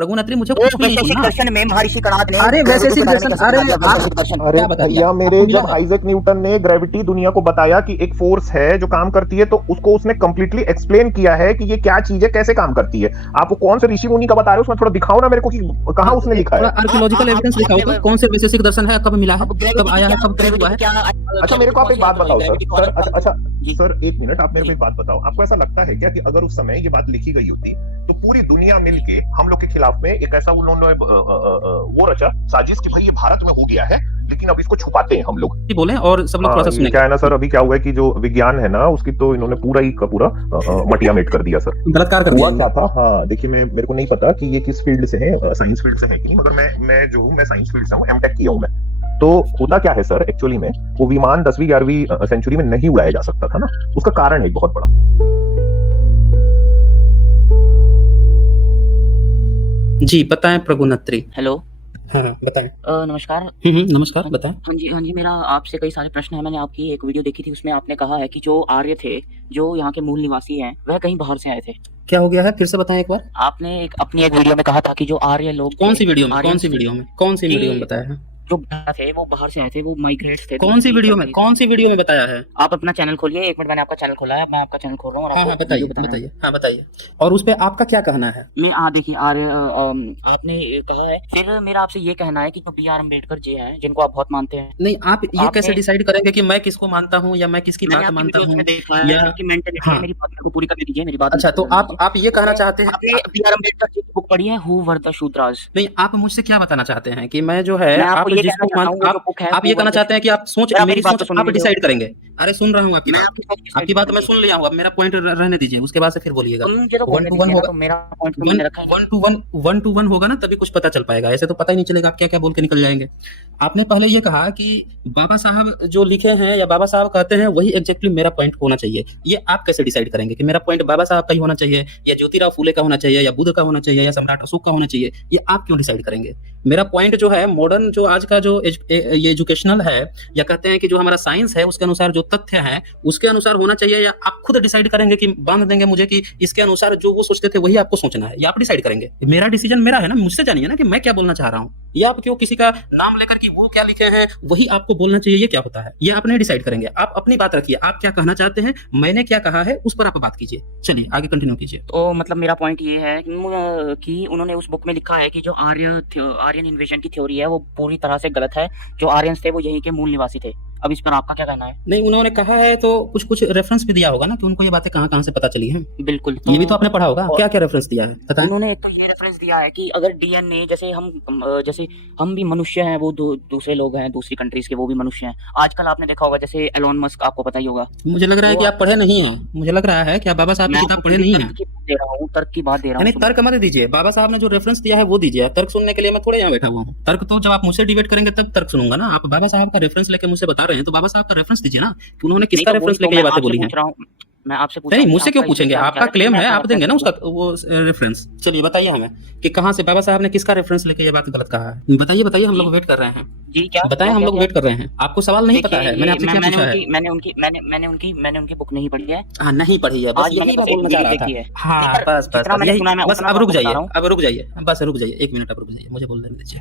रघुनाथरी मुझे तो कुछ भी नहीं वैशेषिक सुनना। दर्शन में महर्षि कणाद ने अरे ग्रेविटी वैशेषिक के बारे में दर्शन, कैसे अरे बता दिया? वैशेषिक दर्शन अरे क्या बता दिया? भैया मेरे मिला जब है? आइजैक न्यूटन ने ग्रेविटी दुनिया को बताया कि एक फोर्स है जो काम करती है, तो उसको उसने कंप्लीटली एक्सप्लेन किया है कि ये क्या चीज है, कैसे काम करती है। आप वो कौन से ऋषि मुनि का बता रहे हो, उसमें थोड़ा दिखाओ ना मेरे को कि कहाँ उसने लिखा थोड़ा है। आर्कियोलॉजिकल एविडेंस दिखाओ तो, कौन से वैशेषिक दर्शन है, कब मिला है, अब कब आया है, कब प्रूव हुआ है? अच्छा मेरे को आप एक बात बताओ सर, सर अच्छा जी सर एक मिनट, आप मेरे को जी एक बात बताओ, आपको ऐसा लगता है क्या कि अगर उस समय ये बात लिखी गई होती तो पूरी दुनिया मिलके हम लोग के खिलाफ में एक ऐसा उन्होंने वो रचा साजिश कि भाई ये भारत में हो गया है, लेकिन अब इसको छुपाते हैं हम लोग। बोले और सब लोग थोड़ा सा ये सुने। क्या है ना सर, अभी क्या हुआ है कि जो विज्ञान है ना उसकी तो इन्होंने पूरा ही का पूरा मटिया मेट कर दिया सर। बलात्कार कर हुआ दिया। क्या था, हाँ देखिए, मैं मेरे को नहीं पता कि ये किस फील्ड से है, साइंस फील्ड से है कि नहीं, मगर मैं जो हूँ मैं साइंस फील्ड से हूँ, एमटेक किया हूँ मैं। तो होता क्या है सर, एक्चुअली में वो विमान 10वीं 11वीं सेंचुरी में नहीं उड़ाया जा सकता था ना, उसका कारण है एक बहुत बड़ा। जी बताएं प्रघुनाथरी। हेलो हाँ बताएं। नमस्कार। नमस्कार बताएं। हाँ जी, मेरा आपसे कई सारे प्रश्न है। मैंने आपकी एक वीडियो देखी थी, उसमें आपने कहा है कि जो आर्य थे, जो यहाँ के मूल निवासी हैं, वह कहीं बाहर से आए थे। क्या हो गया है, फिर से बताएं एक बार। आपने अपनी एक वीडियो में कहा था कि जो आर्य लोग कौन थे, सी वीडियो में, आर्यन कौन सी थे, वीडियो में, कौन सी कि वीडियो में बताया है? जो थे वो बाहर से आए थे, वो माइग्रेट्स थे। कौन सी वीडियो में, कौन सी वीडियो में बताया है? आप अपना चैनल खोलिए, एक मिनट, मैंने आपका चैनल खोला है, मैं आपका चैनल खोल रहा हूँ और हाँ आपको हाँ बताइए वीडियो बता रहा हूँ। बताइए, हाँ बताइए। और उस पे आपका क्या कहना है? मैं देखिए आर्य आपने ये कहा है, फिर मेरा आपसे ये कहना है कि जो बी आर अम्बेडकर जी हैं, जिनको आप बहुत मानते हैं, नहीं, आप ये आपने कैसे डिसाइड करेंगे कि मैं किसको मानता हूँ या मैं किसकी मैंने बात आपकी मानता वीडियोस हूँ में देखा या? है कि मेंटेलिटी है, हाँ मेरी बात को पूरी करने दीजिए, मेरी बात अच्छा, तो पूरी करने आप दीजिए। ये कहना चाहते हैं? आपने बी आर अम्बेडकर जी की बुक पढ़ी है, हु वर द शूद्रास? नहीं, आप मुझसे क्या बताना चाहते हैं कि मैं जो है, मैं आपको आप ये कहना जिसको चाहता मान, हूँ, वो जो बुक है, आप हु ये वर कहना द चाहते हैं कि आप सोच, जरा मेरी मेरी बात सोच तो सुन आप लीजिए। डिसाइड करेंगे। अरे सुन रहा हूँ आपकी मैं बात, आपकी सोच आपकी डिसाइड बात मैं करूंगी। सुन लिया हूँ, अब मेरा पॉइंट रहने दीजिए, उसके बाद से फिर बोलिएगा। मुझे तो वन बोलने टू वन दीजिए ना, होगा, तो मेरा पॉइंट तो मैंने रखा है। वन टू वन होगा ना, तभी कुछ पता चल पाएगा, ऐसे तो पता ही नहीं चलेगा आप क्या क्या बोल के निकल जाएंगे। आपने पहले ये कहा कि बाबा साहब जो लिखे हैं या बाबा साहब कहते हैं वही एग्जैक्टली मेरा पॉइंट होना चाहिए। ये आप कैसे डिसाइड करेंगे कि मेरा पॉइंट बाबा साहब का ही होना चाहिए या ज्योतिराव फूले का होना चाहिए या बुद्ध का होना चाहिए या सम्राट अशोक का होना चाहिए? ये आप क्यों डिसाइड करेंगे? मेरा पॉइंट जो है, मॉडर्न जो आज का जो ये एजुकेशनल है, या कहते हैं कि जो हमारा साइंस है उसके अनुसार जो तथ्य है उसके अनुसार होना चाहिए, या आप खुद डिसाइड करेंगे कि बांध देंगे मुझे कि इसके अनुसार जो वो सोचते थे वही आपको सोचना है, या आप डिसाइड करेंगे? मेरा डिसीजन मेरा है ना, मुझसे जानिए ना कि मैं क्या बोलना चाह रहा हूँ, या आप क्यों किसी का नाम लेकर कि वो क्या लिखे हैं वही आपको बोलना चाहिए, ये क्या होता है? ये आप नहीं डिसाइड करेंगे। आप अपनी बात रखिए, आप क्या कहना चाहते हैं, मैंने क्या कहा है उस पर आप बात कीजिए। चलिए आगे कंटिन्यू कीजिए। तो मतलब मेरा पॉइंट ये है कि उन्होंने उस बुक में लिखा है कि जो आर्यन इन्वेजन की थ्योरी है वो पूरी तरह से गलत है। जो आर्यंस थे वो यहीं के मूल निवासी थे। अब इस पर आपका क्या कहना है? नहीं, उन्होंने कहा है तो कुछ कुछ रेफरेंस भी दिया होगा ना कि उनको ये बातें कहाँ कहाँ से पता चली हैं। बिल्कुल, ये भी तो आपने पढ़ा होगा, क्या क्या रेफरेंस दिया है बताएं। उन्होंने एक तो ये रेफरेंस दिया है कि अगर डीएनए, जैसे हम भी मनुष्य हैं, वो दूसरे लोग हैं दूसरी कंट्रीज के, वो भी मनुष्य हैं। आजकल आपने देखा होगा, जैसे एलोन मस्क, आपको पता ही होगा। मुझे लग रहा है कि आप पढ़े नहीं हैं, मुझे लग रहा है कि आप बाबा साहब की किताब पढ़े नहीं हैं। तर्क की बात दे रहा हूँ। नहीं, तर्क मत दीजिए, बाबा साहब ने जो रेफरेंस दिया है वो दीजिए। तर्क सुनने के लिए मैं थोड़े यहाँ बैठा हुआ हूँ। तर्क तो जब आप मुझसे डिबेट करेंगे तब तर्क सुनूंगा ना। आप बाबा साहब का रेफरेंस लेके मुझसे बता रहे हैं तो बाबा साहब का रेफरेंस दीजिए ना कि उन्होंने किसका रेफरेंस लेके ये बातें बोली हैं। मैं आपसे पूछ नहीं, मुझसे क्यों पूछेंगे, आपका क्लेम है, आप देंगे ना उसका वो रेफरेंस। चलिए बताइए हमें कि कहाँ से बाबा साहब ने किसका रेफरेंस लेके ये बात गलत कहा है। बताइए बताइए, हम लोग वेट कर रहे हैं जी। क्या बताएं, हम लोग वेट कर रहे हैं। आपको सवाल नहीं पता है, मैंने आपसे क्या पूछा है? मैंने उनकी बुक नहीं पढ़ी है। हाँ नहीं पढ़ी है, बस यही मैं बोलना चाह रहा था। हाँ बस बस यही, बस अब रुक जाइए, अब रुक जाइए, बस रुक जाइए, एक मिनट अब रुक जाइए, मुझे बोलने दीजिए।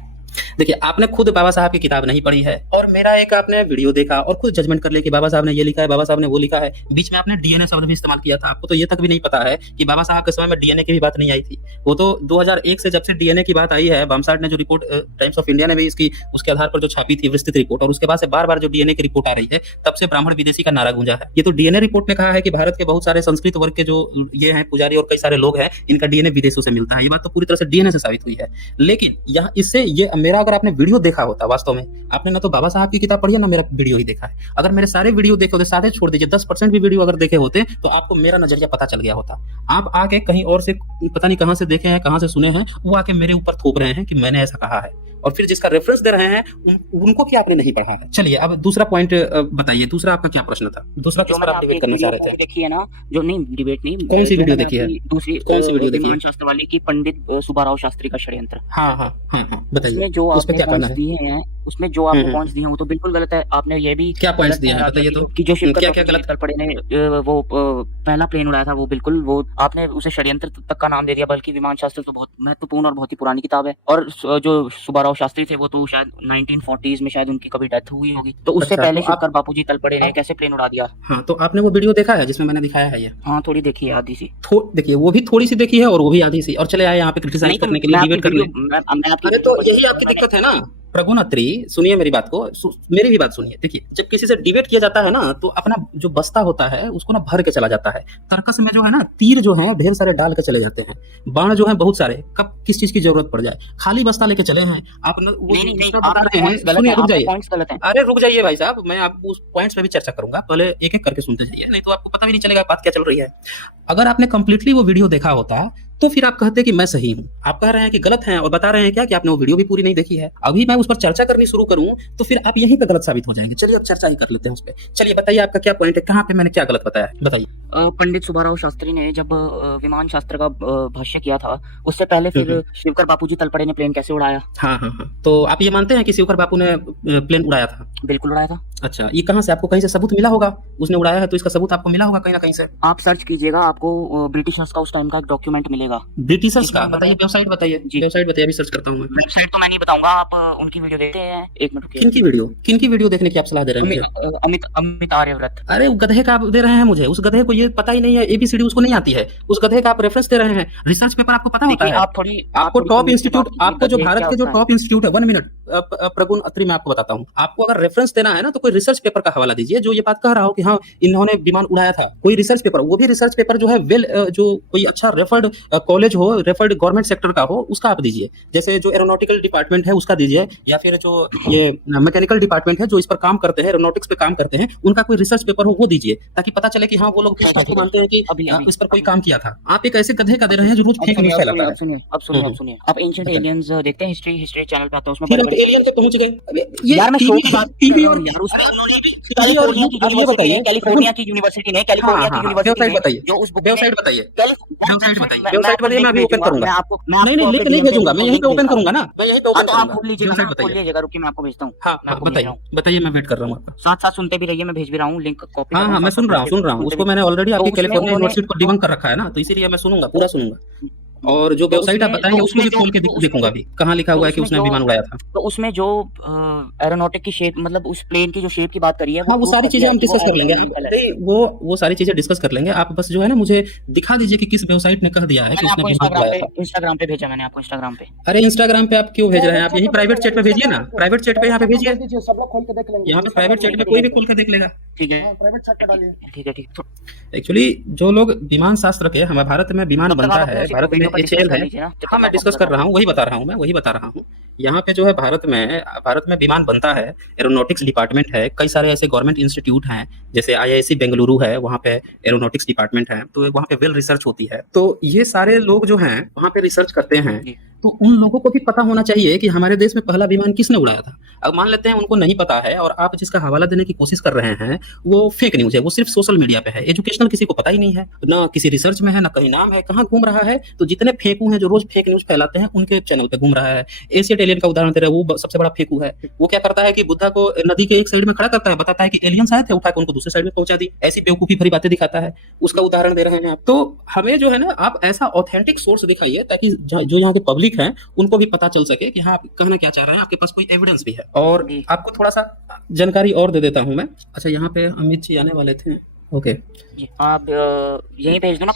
देखिए, आपने खुद बाबा साहब की किताब नहीं पढ़ी है और मेरा एक आपने वीडियो देखा और खुद जजमेंट कर लिया कि बाबा साहब ने ये लिखा है, बाबा साहब ने वो लिखा है। बीच में आपने डीएनए शब्द भी इस्तेमाल किया था। आपको तो ये तक भी नहीं पता है कि बाबा साहब के समय में डीएनए की भी बात नहीं आई थी। वो तो 2001 से जब से डीएनए की बात आई है, बामसाट ने जो रिपोर्ट, टाइम्स ऑफ इंडिया ने भी इसकी उसके आधार पर जो छापी थी विस्तृत रिपोर्ट, और उसके बाद से बार बार जो डीएनए की रिपोर्ट आ रही है, तब से ब्राह्मण विदेशी का नारा गूंजा है। ये तो डीएनए रिपोर्ट ने कहा है कि भारत के बहुत सारे संस्कृत वर्ग के जो ये हैं पुजारी और कई सारे लोग हैं, इनका डीएनए विदेशों से मिलता है। ये बात तो पूरी तरह से डीएनए से साबित हुई है। लेकिन यहाँ इससे ये मेरा, अगर आपने वीडियो देखा होता, वास्तव में आपने ना तो बाबा साहब की किताब पढ़ी है ना मेरा वीडियो ही देखा है। अगर मेरे सारे वीडियो देखे होते, सारे छोड़ दीजिए, 10% भी वीडियो अगर देखे होते तो आपको मेरा नजरिया पता चल गया होता। आप आके कहीं और से पता नहीं कहां से देखे हैं, कहां से सुने हैं, वो आके मेरे ऊपर थोप रहे हैं कि मैंने ऐसा कहा है, और फिर जिसका रेफरेंस दे रहे हैं उनको क्या आपने नहीं पढ़ा है। चलिए अब दूसरा पॉइंट बताइए, दूसरा आपका क्या प्रश्न था? दूसरा किस पर आप डिबेट करना चाह रहे थे? देखिए ना, जो नहीं डिबेट नहीं, कौन सी वीडियो देखी है? दूसरी कौन सी वीडियो देखी है? शास्त्र वाली की, पंडित सुब्बाराव शास्त्री का षड्यंत्र। हाँ हाँ हाँ हाँ, बताइए उसमें जो उस पे आपने क्या करना पॉइंट्स है? दिए हैं, उसमें जो आपको पॉइंट्स दिए हैं वो तो बिल्कुल गलत है। आपने ये भी क्या पॉइंट्स दिए हैं बताइए तो, कि जो शिवकर क्या बापूजी तलपड़े ने वो पहला प्लेन उड़ाया था, वो बिल्कुल वो आपने उसे षड्यंत्र तक का नाम दे दिया, बल्कि विमान शास्त्र तो बहुत महत्वपूर्ण और बहुत ही पुरानी किताब है। और जो सुब्बाराव शास्त्री थे वो तो शायद 1940s में शायद उनकी कभी डेथ हुई होगी, तो उससे पहले शिवकर बापूजी तलपड़े ने कैसे प्लेन उड़ा दिया? हाँ, तो आपने वो वीडियो देखा है जिसमें मैंने दिखाया है ये? हाँ, थोड़ी देखी है, आधी सी। देखिए वो भी थोड़ी सी देखी है और वो भी आधी सी, और चले आए यहाँ पे क्रिटिसाइज करने के लिए, डिबेट करने। अरे तो यही आपकी दिक्कत है ना प्रभु अत्री, सुनिए मेरी बात को, मेरी भी बात सुनिए। देखिए जब किसी से डिबेट किया जाता है ना, तो अपना जो बस्ता होता है उसको ना भर के चला जाता है। तर्कस में जो है ना, तीर जो है ढेर सारे डाल के चले जाते हैं, बाण जो है बहुत सारे, कब किस चीज की जरूरत पड़ जाए। खाली बस्ता लेके चले हैं आप, बता रहे हैं। सुनिए, रुक जाइए, अरे रुक जाइए भाई साहब, मैं आप उस पॉइंट्स पे भी चर्चा करूंगा, पहले एक एक करके सुनते जाइए, नहीं तो आपको पता भी नहीं चलेगा बात क्या चल रही है। अगर आपने कंप्लीटली वो वीडियो देखा होता तो फिर आप कहते कि मैं सही हूं। आप कह रहे हैं कि गलत हैं और बता रहे हैं क्या कि आपने वो वीडियो भी पूरी नहीं देखी है। अभी मैं उस पर चर्चा करनी शुरू करूं तो फिर आप यहीं पे गलत साबित हो जाएंगे। चलिए अब चर्चा ही कर लेते हैं उस पर। चलिए बताइए आपका क्या पॉइंट है, कहाँ पे मैंने क्या गलत बताया है, बताइए। पंडित सुब्बाराव शास्त्री ने जब विमान शास्त्र का भाष्य किया था, उससे पहले फिर शिवकर बापूजी तलपड़े ने प्लेन कैसे उड़ाया? हाँ हाँ हाँ, तो आप ये मानते हैं कि शिवकर बापू ने प्लेन उड़ाया था? बिल्कुल उड़ाया था। अच्छा, ये कहाँ से, आपको कहीं से सबूत मिला होगा? उसने उड़ाया है तो इसका सबूत आपको मिला होगा कहीं ना कहीं से। आप सर्च कीजिएगा, आपको ब्रिटिशर्स का उस टाइम का डॉक्यूमेंट मिलेगा। ब्रिटिशर्स का? बताइए, वेबसाइट बताइए, वेबसाइट बताइए, अभी सर्च करता हूँ मैं। वेबसाइट तो मैं नहीं बताऊंगा, आप उनकी वीडियो देखते हैं। एक मिनट, किनकी वीडियो देखने की आप सलाह दे रहे हैं? अमित आर्यव्रत। अरे वो गधे का आप दे रहे हैं मुझे, उस गधे को ये पता ही नहीं है, एबीसीडी उसको नहीं आती है, उस गधे का आप रेफरेंस दे रहे हैं। रिसर्च पेपर आपको पता होता है? आपको टॉप इंस्टीट्यूट, आपको जो भारत के जो टॉप इंस्टीट्यूट है, 1 मिनट प्रगुण अत्री मैं आपको बताता हूँ। आपको अगर रेफरेंस देना है ना तो कोई रिसर्च पेपर का हवाला दीजिए जो ये बात कह रहा हो कि हाँ इन्होंने विमान उड़ाया था। कोई रिसर्च पेपर, वो भी रिसर्च पेपर जो है जो कोई अच्छा रेफर्ड कॉलेज हो, रेफर्ड गवर्नमेंट सेक्टर का हो, उसका आप दीजिए। जैसे जो एरोनॉटिकल डिपार्टमेंट है उसका दीजिए, या फिर जो ये मैकेनिकल डिपार्टमेंट है जो इस पर काम करते हैं, एरोनॉटिक्स पे काम करते हैं, उनका कोई रिसर्च पेपर हो वो दीजिए, ताकि पता चले कि हाँ वो लोग मानते हैं कि इस पर कोई काम किया था। आप एक ऐसे गधे का दे रहे हैं जो रोज फेक न्यूज़ फैलाता है। अब सुनिए, आप एंशिएंट एलियंस देखते हैं, हिस्ट्री चैनल पे आता है, उसमें फिर हम एलियन पे पहुंच गए। यार मैं शो की बात टीवी और यार, उसमें उन्होंने कैलिफोर्निया की यूनिवर्सिटी ने वेबसाइट बताइए, जो उस बुक वेबसाइट बताइए, वेबसाइट बताइए, मैं अभी ओपन करूंगा। नहीं लिंक नहीं भेजूंगा, मैं यहीं पे ओपन करूंगा ना, मैं यहीं पे ओपन करूंगा। खोल लीजिएगा, रुकिए मैं आपको भेजता हूँ। हाँ बताइए, मैं वेट कर रहा हूँ। साथ सुनते भी रहिए, मैं भेज भी रहा हूँ लिंक, कॉपी। हाँ मैं सुन रहा हूँ उसको, मैंने ऑलरेडी आपकी कैलिफोर्निया यूनिवर्सिटी को डिबंक कर रखा है ना, तो इसीलिए मैं सुनूंगा, पूरा सुनूंगा। और जो वेबसाइट आप बताएंगे उसमें भी खोल के देखूंगा भी, कहाँ लिखा हुआ है कि उसने विमान उड़ाया था। तो उसमें जो एरोनॉटिक की शेप, मतलब उस प्लेन की जो शेप की बात करी है, हाँ वो सारी चीजें हम डिस्कस कर लेंगे। वो सारी चीजें डिस्कस कर लेंगे। आप बस जो है ना मुझे दिखा दीजिए कि किस वेबसाइट ने कह दिया है कि उसने विमान उड़ाया था। इंस्टाग्राम पे भेजा मैंने आपको, इंस्टाग्राम पे। अरे इंस्टाग्राम पे आप क्यों भेज रहे हैं? आप यही प्राइवेट चैट पे भेजिए ना, प्राइवेट चैट पे यहाँ पे भेजिए, सब लोग खोल के देख लेंगे। यहाँ पे प्राइवेट चैट पे कोई भी खोल के देख लेगा। ठीक है, प्राइवेट चैट पे डालिए। ठीक है। एक्चुअली जो लोग विमान शास्त्र के, हमारे भारत में विमान बनता है, भारत में एचएएल है। हाँ मैं डिस्कस कर रहा हूँ, वही बता रहा हूँ। यहाँ पे जो है भारत में विमान बनता है, एरोनॉटिक्स डिपार्टमेंट है, कई सारे ऐसे गवर्नमेंट इंस्टीट्यूट हैं, जैसे आईआईसी बेंगलुरु है, वहाँ पे एरोनॉटिक्स डिपार्टमेंट है, तो वहाँ पे वेल रिसर्च होती है। तो ये सारे लोग जो हैं वहाँ पे रिसर्च करते हैं, तो उन लोगों को भी पता होना चाहिए कि हमारे देश में पहला विमान किसने उड़ाया था। अब मान लेते हैं उनको नहीं पता है और आप जिसका हवाला देने की कोशिश कर रहे हैं वो फेक न्यूज़ है, वो सिर्फ सोशल मीडिया पे है, एजुकेशनल किसी को पता ही नहीं है, ना किसी रिसर्च में है, ना कहीं नाम है, कहाँ घूम रहा है। तो जितने फेकू हैं जो रोज फेक न्यूज़ फैलाते हैं उनके चैनल पे घूम रहा है। एशियट एलियन का उदाहरण दे रहा है, वो सबसे बड़ा फेकू है। वो क्या करता है कि बुद्धा को नदी के एक साइड में खड़ा करता है, बताता है कि एलियंस आए थे, उठा के उनको दूसरे साइड में पहुंचा दी। ऐसी बेवकूफी भरी बातें दिखाता है, उसका उदाहरण दे रहे हैं आप। तो हमें जो है ना, आप ऐसा ऑथेंटिक सोर्स दिखाइए ताकि जो यहाँ के पब्लिक है उनको भी पता चल सके कि हाँ आप कहना क्या चाह रहे हैं, आपके पास कोई एविडेंस भी है। और आपको थोड़ा सा जानकारी और दे देता हूं मैं। अच्छा, यहाँ पे अमित जी आने वाले थे, ओके आप यहीं भेज दो ना।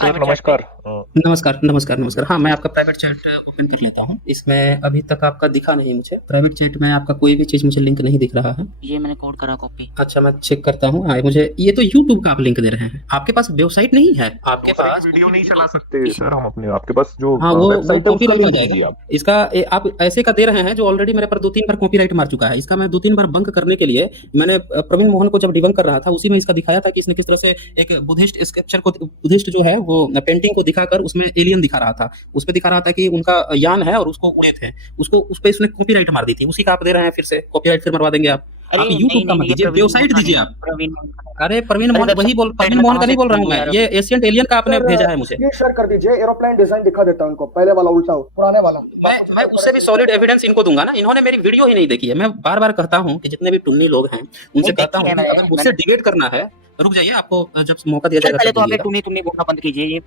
नमस्कार। हाँ मैं आपका प्राइवेट चैट ओपन कर लेता हूँ। इसमें अभी तक आपका दिखा नहीं मुझे, प्राइवेट चैट में आपका कोई भी चीज मुझे लिंक नहीं दिख रहा है। ये मैंने कोड करा कॉपी। अच्छा मैं चेक करता हूँ। हाँ मुझे ये तो यूट्यूब का आप लिंक दे रहे हैं, आपके पास वेबसाइट नहीं है, आपके पास वीडियो नहीं चला सकते सर हम अपने, आपके पास जो हाँ वो कॉपीराइट आ जाएगा। इसका आप ऐसे का दे रहे हैं जो ऑलरेडी मेरे पर 2-3 बार कॉपीराइट मार चुका है। इसका मैं 2-3 बार बंक करने के लिए मैंने प्रवीण मोहन को जब डिबंक कर रहा था उसी में इसका दिखाया था कि इसने किस तरह से एक बुद्धिस्ट स्कल्पचर को, बुद्धिस्ट जो है वो पेंटिंग को दिखाकर उसमें एलियन दिखा रहा था, उसपे दिखा रहा था कि उनका यान है और उसको उड़े थे, उसको उस पे इसने कॉपीराइट मार दी थी। उसी का आप दे रहे हैं, फिर से कॉपीराइट फिर मरवा देंगे आप। अरे आप नहीं यूट्यूब का नहीं मत ये दीजिए, प्रवीण वेबसाइट मोहन दीजिए है, आप। प्रवीण मोहन का है। अरे प्रवीण अरे मोहन दर्शक वही बोल, वेबसाइट प्रवीण मैं मोहन कहाँ का से नहीं बोल रहा हूँ ढूंढूं मैं, यार? ये एशियंट एलियन का आपने भेजा है मुझे। स्क्रीन शेयर कर दीजिए, एरोप्लेन डिजाइन दिखा देता हूँ इनको, पहले वाला उल्टा हो, पुराने वाला। मैं उससे भी सॉलिड एविडेंस इनको दूंगा ना, इन्होंने मेरी वीडियो ही नहीं देखी है। मैं बार बार कहता हूँ कि जितने भी टुन्नी लोग हैं उनसे नहीं कहता देखी हूँ है कि अगर मुझसे मैंने डिबेट करना है, रुक जाइए, आपको जब मौका दिया यार जाएगा पहले तब तो आपने बोलिएगा। टुन्नी टुन्नी बोलना बंद कीजिए ये।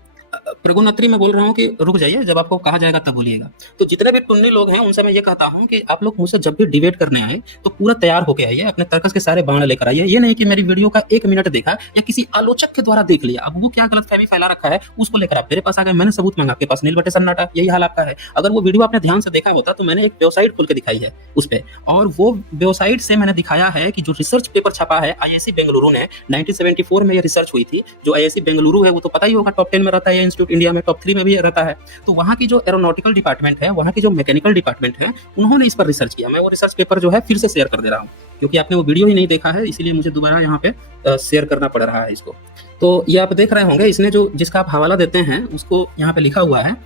प्रगुणत्री में बोल रहा हूँ कि रुक जाइए, जब आपको कहा जाएगा तब बोलिएगा। तो जितने भी टुन्नी लोग हैं उनसे मैं ये कहता हूँ कि आप लोग मुझसे जब भी डिबेट करने आए तो पूरा तैयार होके आइए, अपने तर्कस के सारे बाण लेकर आइए। ये नहीं कि मेरी वीडियो का 1 मिनट देखा या किसी आलोचक के द्वारा देख लिया, अब वो क्या गलतफहमी फैला रखा है उसको लेकर आप मेरे पास आ गए, मैंने सबूत मांगा, आपके पास नील बटे सन्नाटा। यही हाल आपका है। अगर वो वीडियो आपने ध्यान से देखा होता तो मैंने एक वेबसाइट खोल के दिखाई है उस पर, और वो वेबसाइट से मैंने दिखाया है कि जो रिसर्च पेपर छपा है आईआईसी बेंगलुरु ने, 1974 में ये रिसर्च हुई थी। जो आईआईसी बेंगलुरु है वो तो पता ही होगा, टॉप 10 में रहता है, इंस्टीट्यूट इंडिया में टॉप 3 में भी रहता है। तो वहाँ की जो एरोनॉटिकल डिपार्टमेंट है, वहाँ की जो मैकेनिकल डिपार्टमेंट है, उन्होंने इस पर रिसर्च किया। मैं वो रिसर्च पेपर जो है फिर से शेयर कर दे रहा हूँ, क्योंकि आपने वो वीडियो ही नहीं देखा है, इसीलिए मुझे दोबारा यहाँ पे शेयर करना पड़ रहा है इसको। तो ये आप देख रहे होंगे, इसने जो जिसका आप हवाला देते हैं उसको यहाँ पे लिखा हुआ है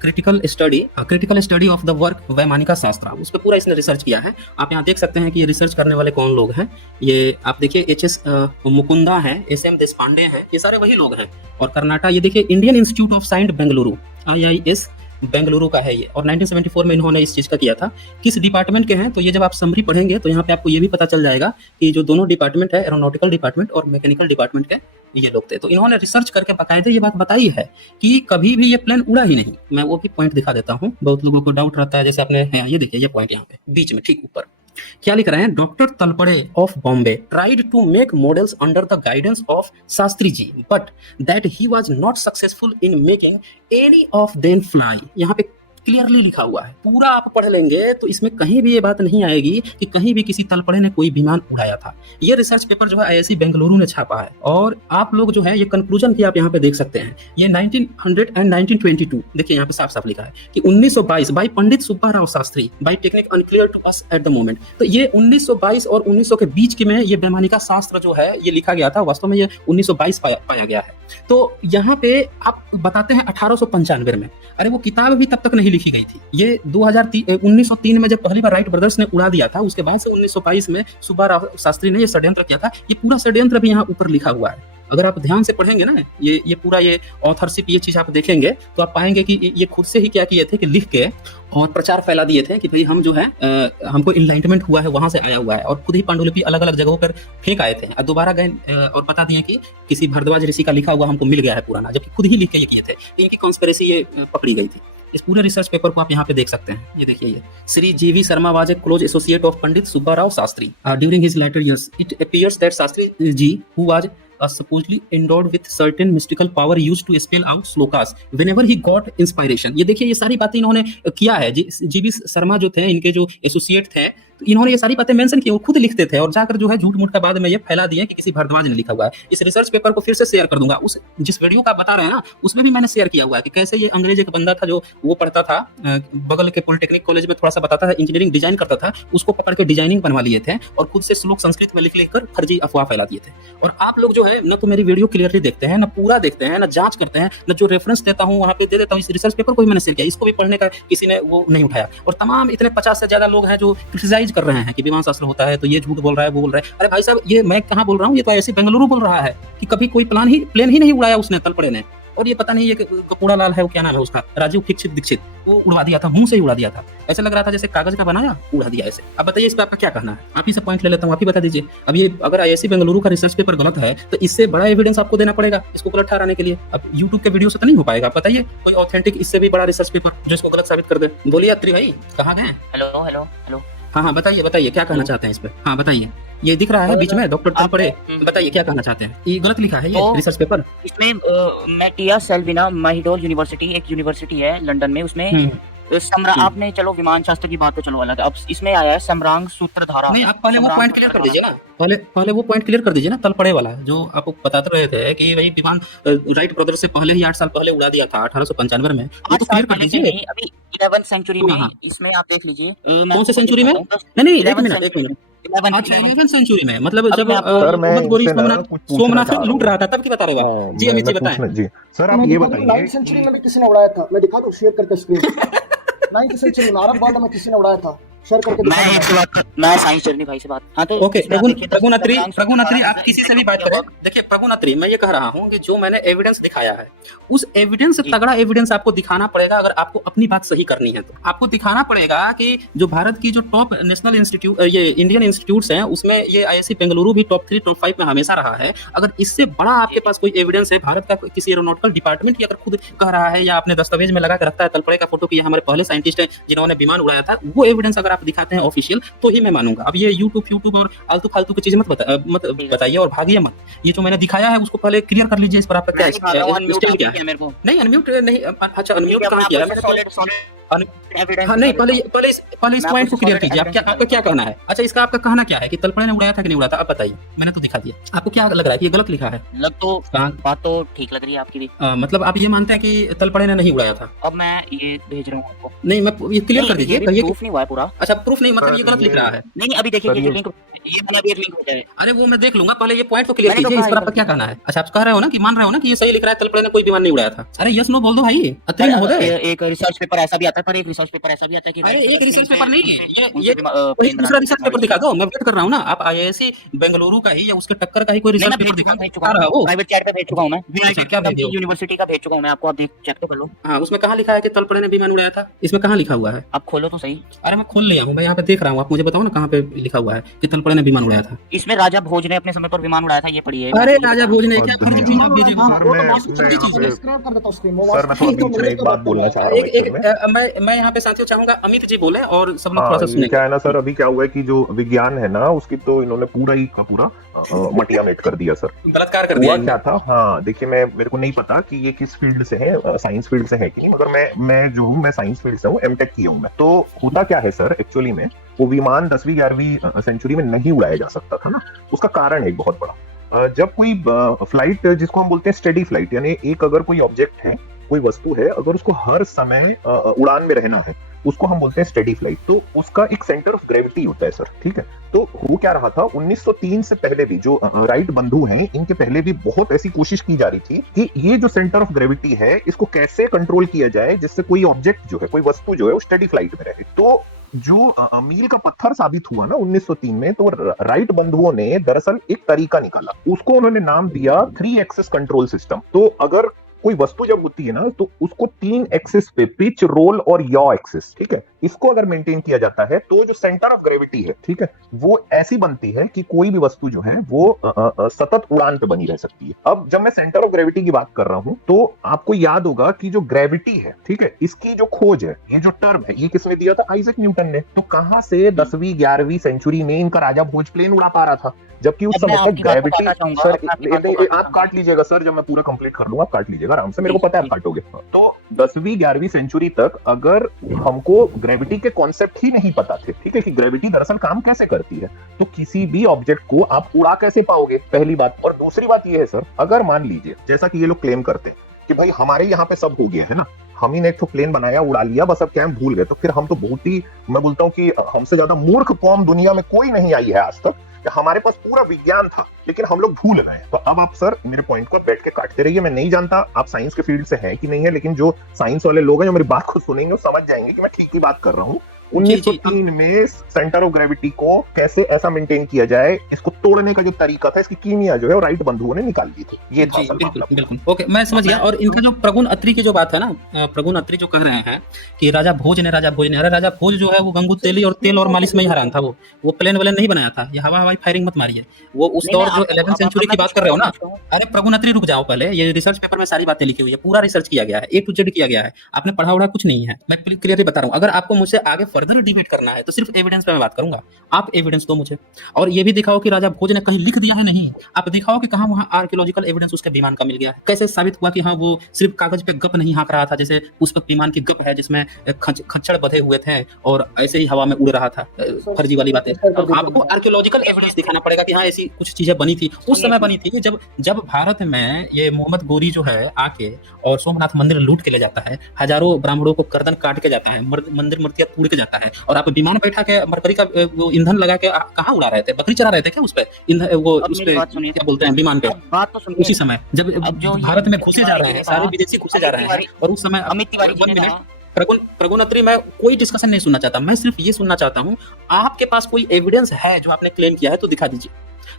critical study of the work Vaimanika शास्त्रा, उस पर पूरा इसने रिसर्च किया है। आप यहाँ देख सकते हैं कि ये रिसर्च करने वाले कौन लोग हैं। ये आप देखिए एच.एस. मुकुंदा है, एस.एम. देशपांडे हैं, ये सारे वही लोग हैं। और कर्नाटक ये देखिए Indian institute of science Bengaluru, IIS Bengaluru का है ये, और 1974 में इन्होंने इस चीज़ का किया था। किस डिपार्टमेंट के हैं तो ये जब आप समरी पढ़ेंगे तो यहाँ पे आपको ये भी पता चल जाएगा कि जो दोनों डिपार्टमेंट है, एरोनॉटिकल डिपार्टमेंट और मैकेनिकल डिपार्टमेंट के ये लोग थे। तो इन्होंने रिसर्च करके बाकायदे ये बात बताई है कि कभी भी ये प्लेन उड़ा ही नहीं। मैं वो भी पॉइंट दिखा देता हूँ, बहुत लोगों को डाउट रहता है। जैसे आपने ये देखिए, ये पॉइंट यहाँ पे बीच में ठीक ऊपर क्या लिख रहे हैं, doctor Talpade of Bombay tried to make models under the guidance of Shastri ji, but that he was not successful in making any of them fly. यहाँ पे क्लियरली लिखा हुआ है, पूरा आप पढ़ लेंगे तो इसमें कहीं भी ये बात नहीं आएगी कि कहीं भी किसी तलपड़े ने कोई विमान उड़ाया था। ये रिसर्च पेपर जो है आईआईसी बेंगलुरु ने छापा है, और आप लोग जो है ये कंक्लूजन की आप यहाँ पे देख सकते हैं। ये 1900 एंड 1922 देखिए यहाँ पे साफ साफ लिखा है कि 1922 by Pandit Subba Rao Shastri, by technique unclear to us at the moment. तो ये 1922 और 1900 के बीच के में ये वैमानिका शास्त्र जो है ये लिखा गया था। वास्तव में ये 1922 पाया गया है। तो यहाँ पे आप बताते हैं 1895 में, अरे वो किताब भी तब तक नहीं लिखी गई थी। ये 1903 में जब पहली बार राइट ब्रदर्स ने उड़ा दिया था, उसके बाद से 1922 में सुब्बा राव शास्त्री ने ये षड्यंत्र किया था। ये पूरा षड्यंत्र भी यहाँ ऊपर लिखा हुआ है। अगर आप ध्यान से पढ़ेंगे ना ये पूरा ये ऑथरशिप ये चीज आप देखेंगे तो आप पाएंगे कि ये खुद से ही क्या किए थे कि लिख के और प्रचार फैला दिए थे कि भाई हम जो है हमको इनलाइटमेंट हुआ है, वहां से आया हुआ है। और खुद ही पांडुलिपि अलग अलग जगहों पर फेंक आए थे और दोबारा गए और बता दिए कि किसी भरद्वाज ऋषि का लिखा हुआ हमको मिल गया है पुराना, जबकि खुद ही लिख के ये किए थे। इनकी कॉन्स्पिरेसी ये पकड़ी गई थी। इस पूरे रिसर्च पेपर को आप यहाँ पे देख सकते हैं। ये देखिए, ये Shri G V Sharma was a close associate of Pandit Subba Rao Shastri during his later years. It appears that Shastri ji who was supposedly endowed with certain mystical power used to spell out shlokas whenever he got inspiration. ये देखिए, ये सारी बातें इन्होंने किया है। जीवी शर्मा जो थे, इनके जो एसोसिएट थे, तो इन्होंने ये सारी बातें मेंशन की, वो खुद लिखते थे और जाकर जो है झूठ मूठ का बाद में ये फैला दिए कि किसी भरद्वाज ने लिखा हुआ है। इस रिसर्च पेपर को फिर से शेयर कर दूंगा। उस जिस वीडियो का बता रहे हैं ना उसमें भी मैंने शेयर किया हुआ है कि कैसे ये अंग्रेज एक बंदा था जो वो पढ़ता था बगल के पॉलिटेक्निक कॉलेज में, थोड़ा सा बताता था, इंजीनियरिंग डिजाइन करता था, उसको पकड़ के डिजाइनिंग बनवा लिए थे और खुद से श्लोक संस्कृत में लिख कर फर्जी अफवाह फैला दिए थे। और आप लोग जो है न तो मेरी वीडियो क्लियरली देखते हैं, न पूरा देखते हैं, न जांच करते हैं, न जो रेफरेंस देता हूँ वहां पे दे देता हूँ। इस रिसर्च पेपर को भी मैंने शेयर किया, इसको भी पढ़ने का किसी ने वो नहीं उठाया। और तमाम इतने 50 से ज्यादा लोग हैं जो क्रिटिसाइज कर रहे हैं कि विमान शास्त्र होता है तो ये झूठ बोल रहा है, वो बोल रहा है। अरे भाई साहब, ये मैं कहाँ बोल रहा हूँ, ये तो ऐसे बेंगलुरु बोल रहा है कि कभी कोई प्लेन ही नहीं उड़ाया उसने, तलपड़े ने। और ये पता नहीं ये कपूड़ा लाल है, वो क्या नाम है उसका, राजीव दीक्षित, वो उड़वा दिया था, मुंह से ही उड़ा दिया था। ऐसे लग रहा था जैसे कागज का बनाया, उड़ा दिया ऐसे। अब बताइए इस पर आपका क्या कहना है? आप ही से पॉइंट ले लेता हूँ, आप ही बता दीजिए। अब ये अगर आईआईसी बेंगलुरु का रिसर्च पेपर गलत है तो इससे बड़ा एविडेंस आपको देना पड़ेगा इसको गलत ठहराने के लिए। अब यूट्यूब के वीडियो से तो नहीं हो पाएगा। आप बताइए कोई ऑथेंटिक इससे भी बड़ा रिसर्च पेपर जो इसको गलत साबित कर दे। बोलिए अत्री भाई, कहाँ गए? हेलो हाँ, बताइए क्या कहना चाहते हैं इस पे। हाँ बताइए, ये दिख रहा है बीच में डॉक्टर तलपड़े, बताइए क्या कहना चाहते हैं। ये गलत लिखा है ये रिसर्च पेपर। इसमें मैटिया सेल्विना माहिडोल यूनिवर्सिटी, एक यूनिवर्सिटी है लंदन में, उसमें आपने चलो विमान शास्त्र की बात तो चलो अलग, अब इसमें आया है समरांग सूत्रधारा। नहीं, आप पहले वो पॉइंट क्लियर कर दीजिए ना, पहले वो पॉइंट क्लियर कर दीजिए ना, तलपड़े वाला जो आपको बताते रहे थे कि भाई विमान राइट ब्रदर से पहले ही 8 साल पहले उड़ा दिया था 1895 में। वो तो क्लियर कर दीजिए। अभी 11th सेंचुरी में, इसमें आप देख लीजिए। कौन से सेंचुरी में? नहीं, एक मिनट। अच्छा, 11th सेंचुरी में, मतलब जब सोमनाथ लूट रहा था तब की बता रहे हो? जी अमित जी बताएं। जी सर, आप ये बताइए 9th सेंचुरी में भी किसी ने उड़ाया था, मैं दिखा दूं शेयर करके स्क्रीन। 9th सेंचुरी में अरब वर्ल्ड में किसी ने उड़ाया था। सर करके मैं दिखा एक बात मैं साइंस जर्नी भाई से बात हाँ तो ओके इसमें आप देखिए प्रभु नत्री आप 10% किसी से भी बात करें। देखिए प्रभु नत्री, मैं ये कह रहा हूँ कि जो मैंने एविडेंस दिखाया है उस एविडेंस से जी। तगड़ा एविडेंस आपको दिखाना पड़ेगा। अगर आपको अपनी बात सही करनी है तो आपको दिखाना पड़ेगा कि जो भारत की जो टॉप नेशनल इंस्टीट्यूट ये इंडियन इंस्टीट्यूट्स हैं उसमें ये आईआईसी बेंगलुरु भी टॉप 3 टॉप 5 में हमेशा रहा है। अगर इससे बड़ा आपके पास कोई एविडेंस है, भारत का किसी एरोनॉटिकल डिपार्टमेंट ही अगर खुद कह रहा है या अपने दस्तावेज में लगा के रखता है तलपड़े का फोटो कि ये हमारे पहले साइंटिस्ट हैं जिन्होंने विमान उड़ाया था, वो एविडेंस अगर आप दिखाते हैं ऑफिशियल तो ही मैं मानूंगा। अब ये यूट्यूब और आलतू फालतू की चीजें मत बताइए और भागिए मत। ये जो मैंने दिखाया है उसको पहले क्लियर कर लीजिए, इस पर आपका क्या स्टैंड क्या है? मेरे को नहीं अनम्यूट नहीं, अच्छा अनम्यूट कहाँ किया है? एविडेंस हाँ नहीं, पहले इस पॉइंट को क्लियर कीजिए। आपका क्या कहना है? अच्छा इसका आपका कहना क्या है कि तलपड़े ने उड़ाया था कि नहीं उड़ाया था? आप बताइए, मैंने तो दिखा दिया। आपको क्या लग रहा है कि ये गलत लिखा है? लग तो कहाँ? बात तो ठीक लग रही है आपकी भी। मतलब आप ये मानते हैं कि तलपड़े ने नहीं उड़ाया था? अब मैं ये भेज रहा हूँ आपको। नहीं, मैं ये क्लियर कर दीजिए, कहिए कि प्रूफ नहीं हुआ है पूरा। अच्छा प्रूफ नहीं, मतलब ये सर, गलत लिख ये- रहा है। नहीं अभी देखिए सर, ये ये- लिंक ये मैंने अभी एक लिंक भेजा है। अरे वो मैं देख लूंगा, पहले ये पॉइंट तो क्लियर मैंने तो कीजिए, इस कहा पर है आपका क्या कहना है? अच्छा आप कह रहे हो ना कि मान रहे हो ना कि ये सही लिख रहा है, तलपड़े ने कोई विमान नहीं उड़ाया था। अरे यस नो बोल दो भाई, अत्री महोदय। एक रिसर्च पेपर ऐसा भी आता है, पर एक रिसर्च पेपर ऐसा भी आता है कि अरे एक रिसर्च पेपर नहीं, ये कोई दूसरा रिसर्च पेपर दिखा दो, मैं वेट कर रहा हूँ ना। आप आईआईसी बेंगलुरु का ही या उसके टक्कर का ही कोई रिसर्च पेपर दिखा रहा हो। प्राइवेट चैट पे भेज चुका हूँ मैं, क्या भेज दिया? यूनिवर्सिटी का भेज चुका हूँ मैं आपको, आप देख चेक तो कर लो। हाँ उसमें कहाँ लिखा है कि तलपड़े ने विमान उड़ाया था? इसमें कहाँ लिखा हुआ है? आप खोलो तो सही। अरे मैं खोल लिया हूँ, मैं यहाँ पे देख रहा हूँ, आप मुझे बताओ ना कहाँ पे लिखा हुआ है कि तलपड़े ने विमान उड़ाया था? इसमें राजा भोज ने अपने समय पर विमान उड़ाया था, ये पढ़ी है। अरे राजा भोज ने क्या फर्जी चीज आप भेजे? सर, वो तो मैं- बहुत छोटी चीज है, मैं- स्क्रैप कर देता हूँ स्क्रीन। सर मैं थोड़ा बीच में एक बात बोलना चाह रहा हूँ मैं यहाँ पे साथियों चाहूंगा अमित जी बोले और सब लोग थोड़ा हाँ, सा ये सुने। क्या है ना सर, अभी क्या हुआ है कि जो विज्ञान है ना उसकी तो इन्होंने पूरा ही का पूरा मटिया मेट कर दिया सर। बलात्कार कर हुआ दिया। क्या था, हाँ देखिए, मेरे को नहीं पता कि ये किस फील्ड से है, साइंस फील्ड से है कि नहीं, मगर मैं जो हूँ मैं साइंस फील्ड से हूँ, एमटेक किया हूँ मैं। तो होता क्या है सर, एक्चुअली में वो विमान 10वीं 11वीं सेंचुरी में नहीं उड़ाया जा सकता था ना। उसका कारण है एक बहुत बड़ा। जब कोई फ्लाइट जिसको हम बोलते हैं स्टेडी फ्लाइट, यानी एक अगर कोई ऑब्जेक्ट है, कोई वस्तु है, अगर उसको हर समय उड़ान में रहना है, उसको हम बोलते हैं स्टेडी फ्लाइट। तो उसका एक सेंटर ऑफ ग्रेविटी होता है सर, ठीक है। तो हो क्या रहा था, 1903 से पहले भी जो राइट बंधु हैं, इनके पहले भी बहुत ऐसी कोशिश की जा रही थी कि ये जो सेंटर ऑफ ग्रेविटी है इसको कैसे कंट्रोल किया जाए जिससे कोई ऑब्जेक्ट जो है, कोई वस्तु जो है वो स्टेडी फ्लाइट में रहे। तो जो मील का पत्थर साबित हुआ ना 1903 में, तो राइट बंधुओं ने दरअसल एक तरीका निकाला, उसको उन्होंने नाम दिया 3 एक्सिस कंट्रोल सिस्टम। तो अगर कोई वस्तु जब होती है ना तो उसको 3 एक्सिस पे, पिच, रोल और यॉ एक्सिस, ठीक है, इसको अगर मेंटेन किया जाता है तो जो सेंटर ऑफ ग्रेविटी है, ठीक है, वो ऐसी बनती है कि कोई भी वस्तु जो है वो सतत उड़ान पे बनी रह सकती है। अब जब मैं सेंटर ऑफ ग्रेविटी की बात कर रहा हूं तो आपको याद होगा कि जो ग्रेविटी है, ठीक है, इसकी जो खोज है, ये जो टर्म है, ये किसने दिया था? आइजैक न्यूटन ने। तो कहां से 10वीं 11वीं सेंचुरी में इनका राजा भोज प्लेन उड़ा पा रहा था, जबकि उस समय तक ग्रेविटी। सर आप काट लीजिएगा सर, जब मैं पूरा कंप्लीट कर लूंगा आप काट लीजिएगा आराम से, मेरे को पता है आप काटोगे। तो 10वीं 11वीं सेंचुरी तक अगर हमको ग्रेविटी के कॉन्सेप्ट ही नहीं पता थे, ठीक है, कि ग्रेविटी दरअसल काम कैसे करती है, तो किसी भी ऑब्जेक्ट को आप उड़ा कैसे पाओगे, पहली बात। और दूसरी बात ये है सर, अगर मान लीजिए जैसा कि ये लोग क्लेम करते हैं कि भाई हमारे यहाँ पे सब हो गया है ना, हम ही ने एक तो प्लेन बनाया, उड़ा लिया, बस अब क्या हम भूल गए, तो फिर हम तो बहुत ही, मैं बोलता हूँ कि हमसे ज्यादा मूर्ख कौम दुनिया में कोई नहीं आई है आज तक। हमारे पास पूरा विज्ञान था लेकिन हम लोग भूल गए। तो अब आप सर मेरे पॉइंट को बैठ के काटते रहिए। मैं नहीं जानता आप साइंस के फील्ड से हैं कि नहीं है, लेकिन जो साइंस वाले लोग हैं जो मेरी बात को सुनेंगे वो समझ जाएंगे कि मैं ठीक ही बात कर रहा हूँ। 1903 में सेंटर ऑफ ग्रेविटी को कैसे ऐसा मेंटेन किया जाए, इसको तोड़ने का जो तरीका था, इसकी कीमिया जो है वो राइट बंधुओं ने निकाल दी थी। ये था बिल्कुल ओके, मैं समझ गया। और इनका जो प्रगुण अत्री की जो बात है ना, प्रगुण अत्री जो कह रहे हैं कि राजा भोज ने अरे राजा भोज जो है वो गंगू तेली और तेल और मालिश में ही हैरान था, वो प्लेन वाले नहीं बनाया था, ये हवा हवाई फायरिंग मत मारिए। वो उस दौर जो 11वीं सेंचुरी की बात कर रहे हो ना, अरे प्रगुण अत्री रुक जाओ पहले, ये रिसर्च पेपर में सारी बातें लिखी हुई है, पूरा रिसर्च किया गया है, A to Z किया गया है, आपने पढ़ा उड़ा कुछ नहीं है, मैं क्लियरली बता रहा हूँ। अगर आपको मुझसे आगे फर्दर डिबेट करना है तो सिर्फ एविडेंस पे मैं बात करूंगा, आप एविडेंस दो मुझे, और ये भी दिखाओ कि राजा भोज ने कहीं लिख दिया है नहीं, आप दिखाओ कि कहां वहां आर्कियोलॉजिकल एविडेंस उसके विमान का मिल गया है, कैसे साबित हुआ कि हाँ वो सिर्फ कागज पे गप नहीं हाँक रहा था, जैसे पुष्पक विमान की गप है जिसमें खच्चड़ बधे हुए थे और ऐसे ही हवा में उड़ रहा था, फर्जी वाली बातें। आपको आर्कियोलॉजिकल एविडेंस दिखाना पड़ेगा कि हाँ ऐसी कुछ चीजें बनी थी, उस समय बनी थी जब भारत में ये मोहम्मद गोरी जो है आके और सोमनाथ मंदिर लूट के ले जाता है, हजारों ब्राह्मणों को गर्दन काट के जाता है, मंदिर मूर्तियां तोड़ के जाता है, और आप विमान बैठा के मरकरी का वो ईंधन लगा के कहाँ उड़ा रहे थे? बकरी चरा रहे थे क्या उस पे? वो उस पे क्या बोलते हैं विमान पे? बात तो सुनिए, उसी समय जब भारत में घुसे जा रहे हैं, सारे विदेशी घुसे जा रहे हैं, और उस समय अमित तिवारी जी ने प्रगुण मैं कोई डिस्कशन नहीं सुनना चाहता, मैं सिर्फ ये सुनना चाहता हूँ आपके पास कोई एविडेंस है जो आपने क्लेम किया है तो दिखा दीजिए।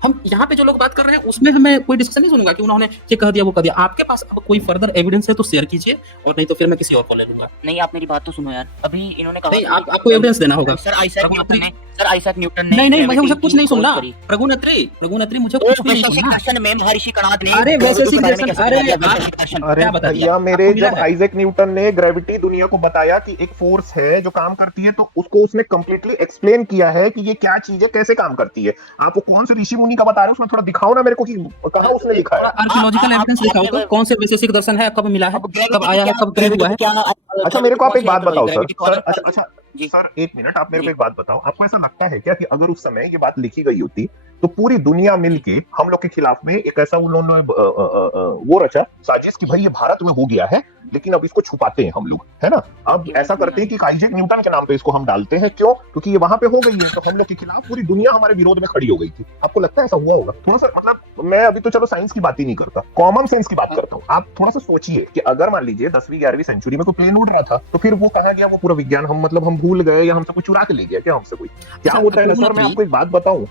हम यहाँ पे जो लोग बात कर रहे हैं उसमें मैं कोई डिस्कशन नहीं सुनूंगा कि उन्होंने ये कह दिया वो कह दिया। आपके पास अब कोई फर्दर एविडेंस है तो शेयर कीजिए, और नहीं तो फिर मैं किसी और को ले लूंगा। नहीं, आप मेरी बात तो सुनो यार। अभी इन्होंने कहा नहीं, आपको एविडेंस देना होगा। सर आइजैक न्यूटन ने नहीं, मुझे कुछ नहीं सुनना। प्रगुणत्री मुझे कुछ भी नहीं सुनना। में महर्षि कणाद ने अरे वैशेषिक दर्शन, अरे भैया मेरे जब आइजैक न्यूटन ने ग्रेविटी दुनिया को बताया कि एक फोर्स है जो काम करती है, तो उसको उसने कंप्लीटली एक्सप्लेन किया है कि ये क्या चीज है, कैसे काम करती है। आपको कौन से ऋषि मुनि का बता रहे हो, उसमें थोड़ा दिखाओ ना मेरे को कि कहां उसने लिखा है। आर्कियोलॉजिकल एविडेंस दिखाओ तो कौन से वैशेषिक दर्शन है, कब मिला है, कब आया है, कब क्रिएट हुआ है। अच्छा मेरे को आप एक बात बताओ सर। अच्छा सर एक मिनट, आप मेरे को एक बात बताओ। आपको ऐसा लगता है क्या कि अगर उस समय ये बात लिखी गई होती तो पूरी दुनिया मिलके हम लोग के खिलाफ में एक ऐसा उन्होंने वो रचा साजिश कि भाई ये भारत में हो गया है लेकिन अब इसको छुपाते हैं हम लोग, है ना। अब ऐसा करते हैं कि आइजैक न्यूटन के नाम पे इसको हम डालते हैं। क्यों? क्योंकि ये वहां पे हो गई है तो हम लोग के खिलाफ पूरी दुनिया हमारे विरोध में खड़ी हो गई थी। आपको लगता है ऐसा हुआ होगा? थोड़ा सा मतलब मैं अभी तो चलो साइंस की बात ही नहीं करता, कॉमन सेंस की बात करता हूँ। आप थोड़ा सा सोचिए कि अगर मान लीजिए 10वीं 11वीं सेंचुरी में कोई प्लेन उड़ रहा था तो फिर वो कहाँ गया वो पूरा विज्ञान? हम भूल गए या हमसे कोई चुरा के ले गया क्या? हमसे कोई क्या होता है ना सर, मैं आपको एक बात बताऊं।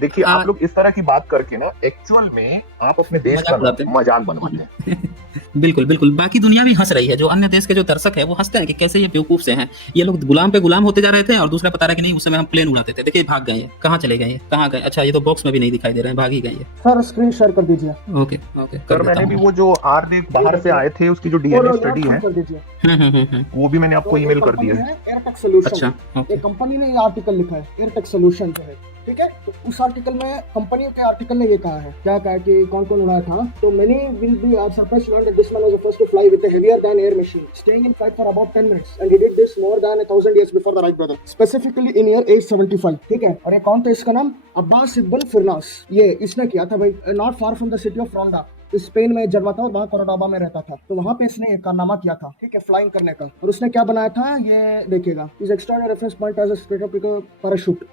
देखिए आप लोग इस तरह की बात करके ना एक्चुअल में आप अपने देश का मजाक बनवाते हैं। बिल्कुल बाकी दुनिया भी हंस रही है, जो अन्य देश के जो दर्शक है वो हंसते हैं कि कैसे ये बेवकूफ से हैं, ये लोग गुलाम पे गुलाम होते जा रहे थे और दूसरा बता रहा है कि नहीं उस समय हम प्लेन उड़ाते थे। देखिए भाग गए, कहाँ चले गए, कहाँ गए? अच्छा ये तो बॉक्स में भी नहीं दिखाई दे रहे हैं, भाग ही गए। सर स्क्रीन शेयर कर दीजिए। ओके सर मैंने भी वो जो आरदेव बाहर से आए थे उसकी जो डीएनए स्टडी है वो भी मैंने आपको ईमेल कर दिया है। एयरटेक सॉल्यूशन, अच्छा एक कंपनी ने ये आर्टिकल लिखा है, एयरटेक सॉल्यूशन जो है, ठीक है। तो उस आर्टिकल में कंपनी के आर्टिकल ने ये कहा है, क्या कहा कि कौन कौन उड़ाया था। तो many will be surprised to learn that this man was the first to fly with a heavier than air machine, staying in flight for about 10 minutes, and he did this more than 1000 years before the Wright brother, specifically in year 875, ठीक है। और ये कौन था? इसका नाम अब्बास इब्न फिरनास, ये इसने किया था भाई, not far from the city of Ronda, Spain में जन्मा था और वहाँ कोर्डोबा में रहता था। तो वहाँ पे इसने एक कारनामा किया था, ठीक है, फ्लाइंग करने का। और उसने क्या बनाया था ये देखिएगा, is external reference point as a stratospheric parachute